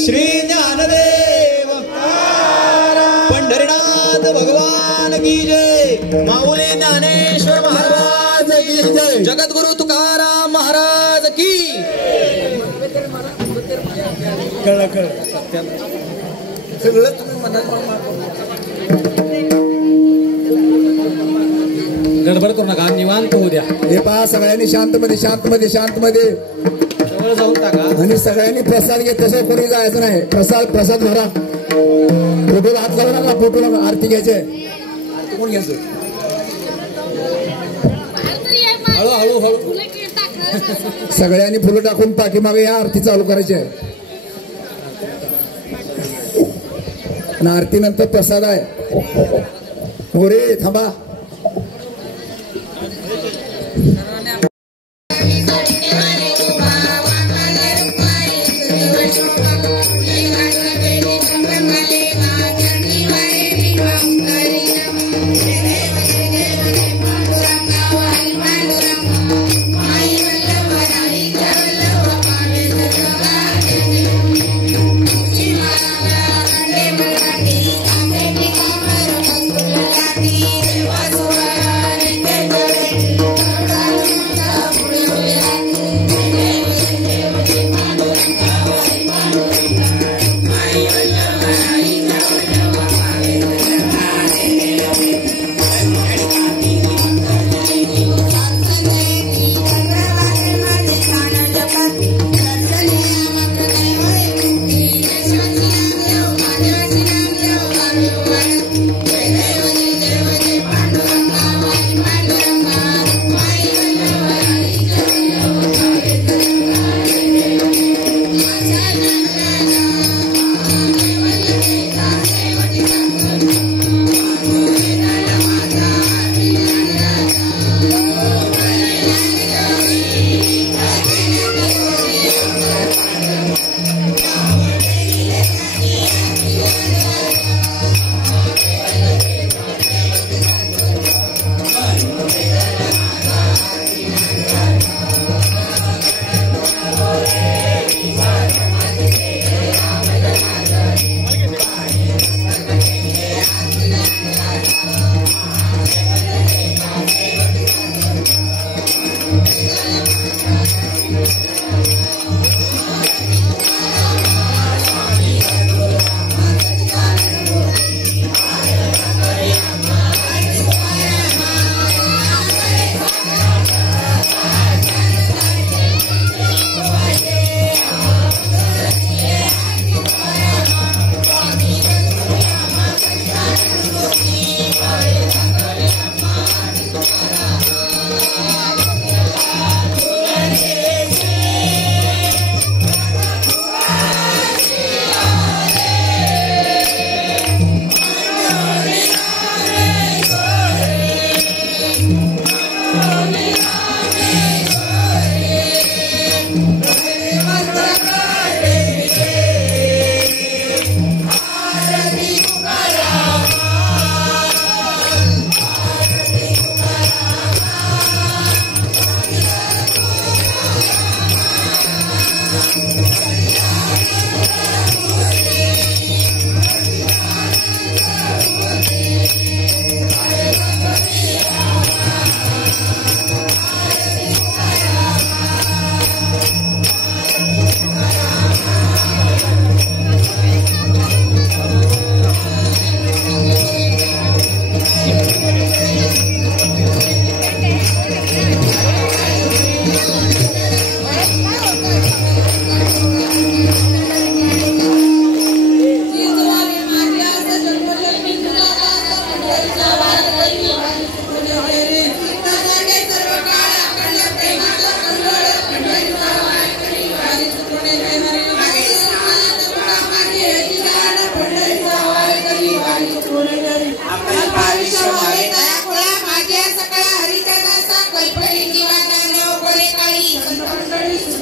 श्री ज्ञानदेव पंढरीनाथ भगवान की जय, माऊली ज्ञानेश्वर महाराज की जय, जगद्गुरु तुकाराम महाराज की। सगळं तुम्ही मनात गडबड करू नका, निवांत होऊ द्या. हे पहा, सगळ्यांनी शांतमध्ये शांतमध्ये शांतमध्ये जवळ जाऊन टाका. आणि सगळ्यांनी प्रसाद घेत, तसं कोणी जायचं नाही. प्रसाद भरा, फोटोला हात लावू नका, फोटोला आरती घ्यायचे. आरती कोण घ्यायचं? हळू हळू सगळ्यांनी फुलं टाकून पाठीमागे या आरती चालू करायची आहे. आणि आरती नंतर प्रसाद आहे. मोरे थांबा. Thank you.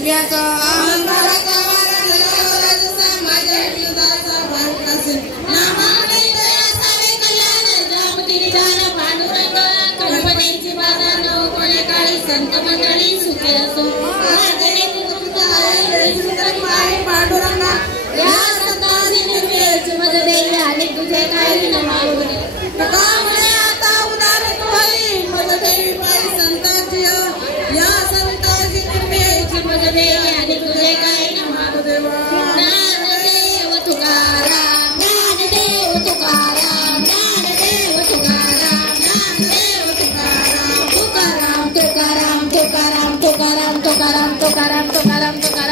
शिकण्याचा अंधाराचा वारा माझ्या जीवनाचा भाग असेल नामाने दयासावे कल्याण जापती निधान पांडुरंग कल्पनेची बाधा न कोणे काळी संत मंडळी सुखी असो पांडुरंगा या संतांची निर्वेळची मदत देईल आणि तुझे काही न मागू म्हणे आता उदाहरण होई मदत देवी पायी संतांची या संतांची निर्वेळची मदत देईल आणि तुझे काही न मागू देवा ज्ञानदेव तुकाराम ज्ञानदेव तुकाराम ज्ञानदेव तुकाराम ज्ञानदेव तुकाराम तुकाराम तुकाराम तुकाराम तुकाराम तुकाराम तुकाराम तुकाराम तुकाराम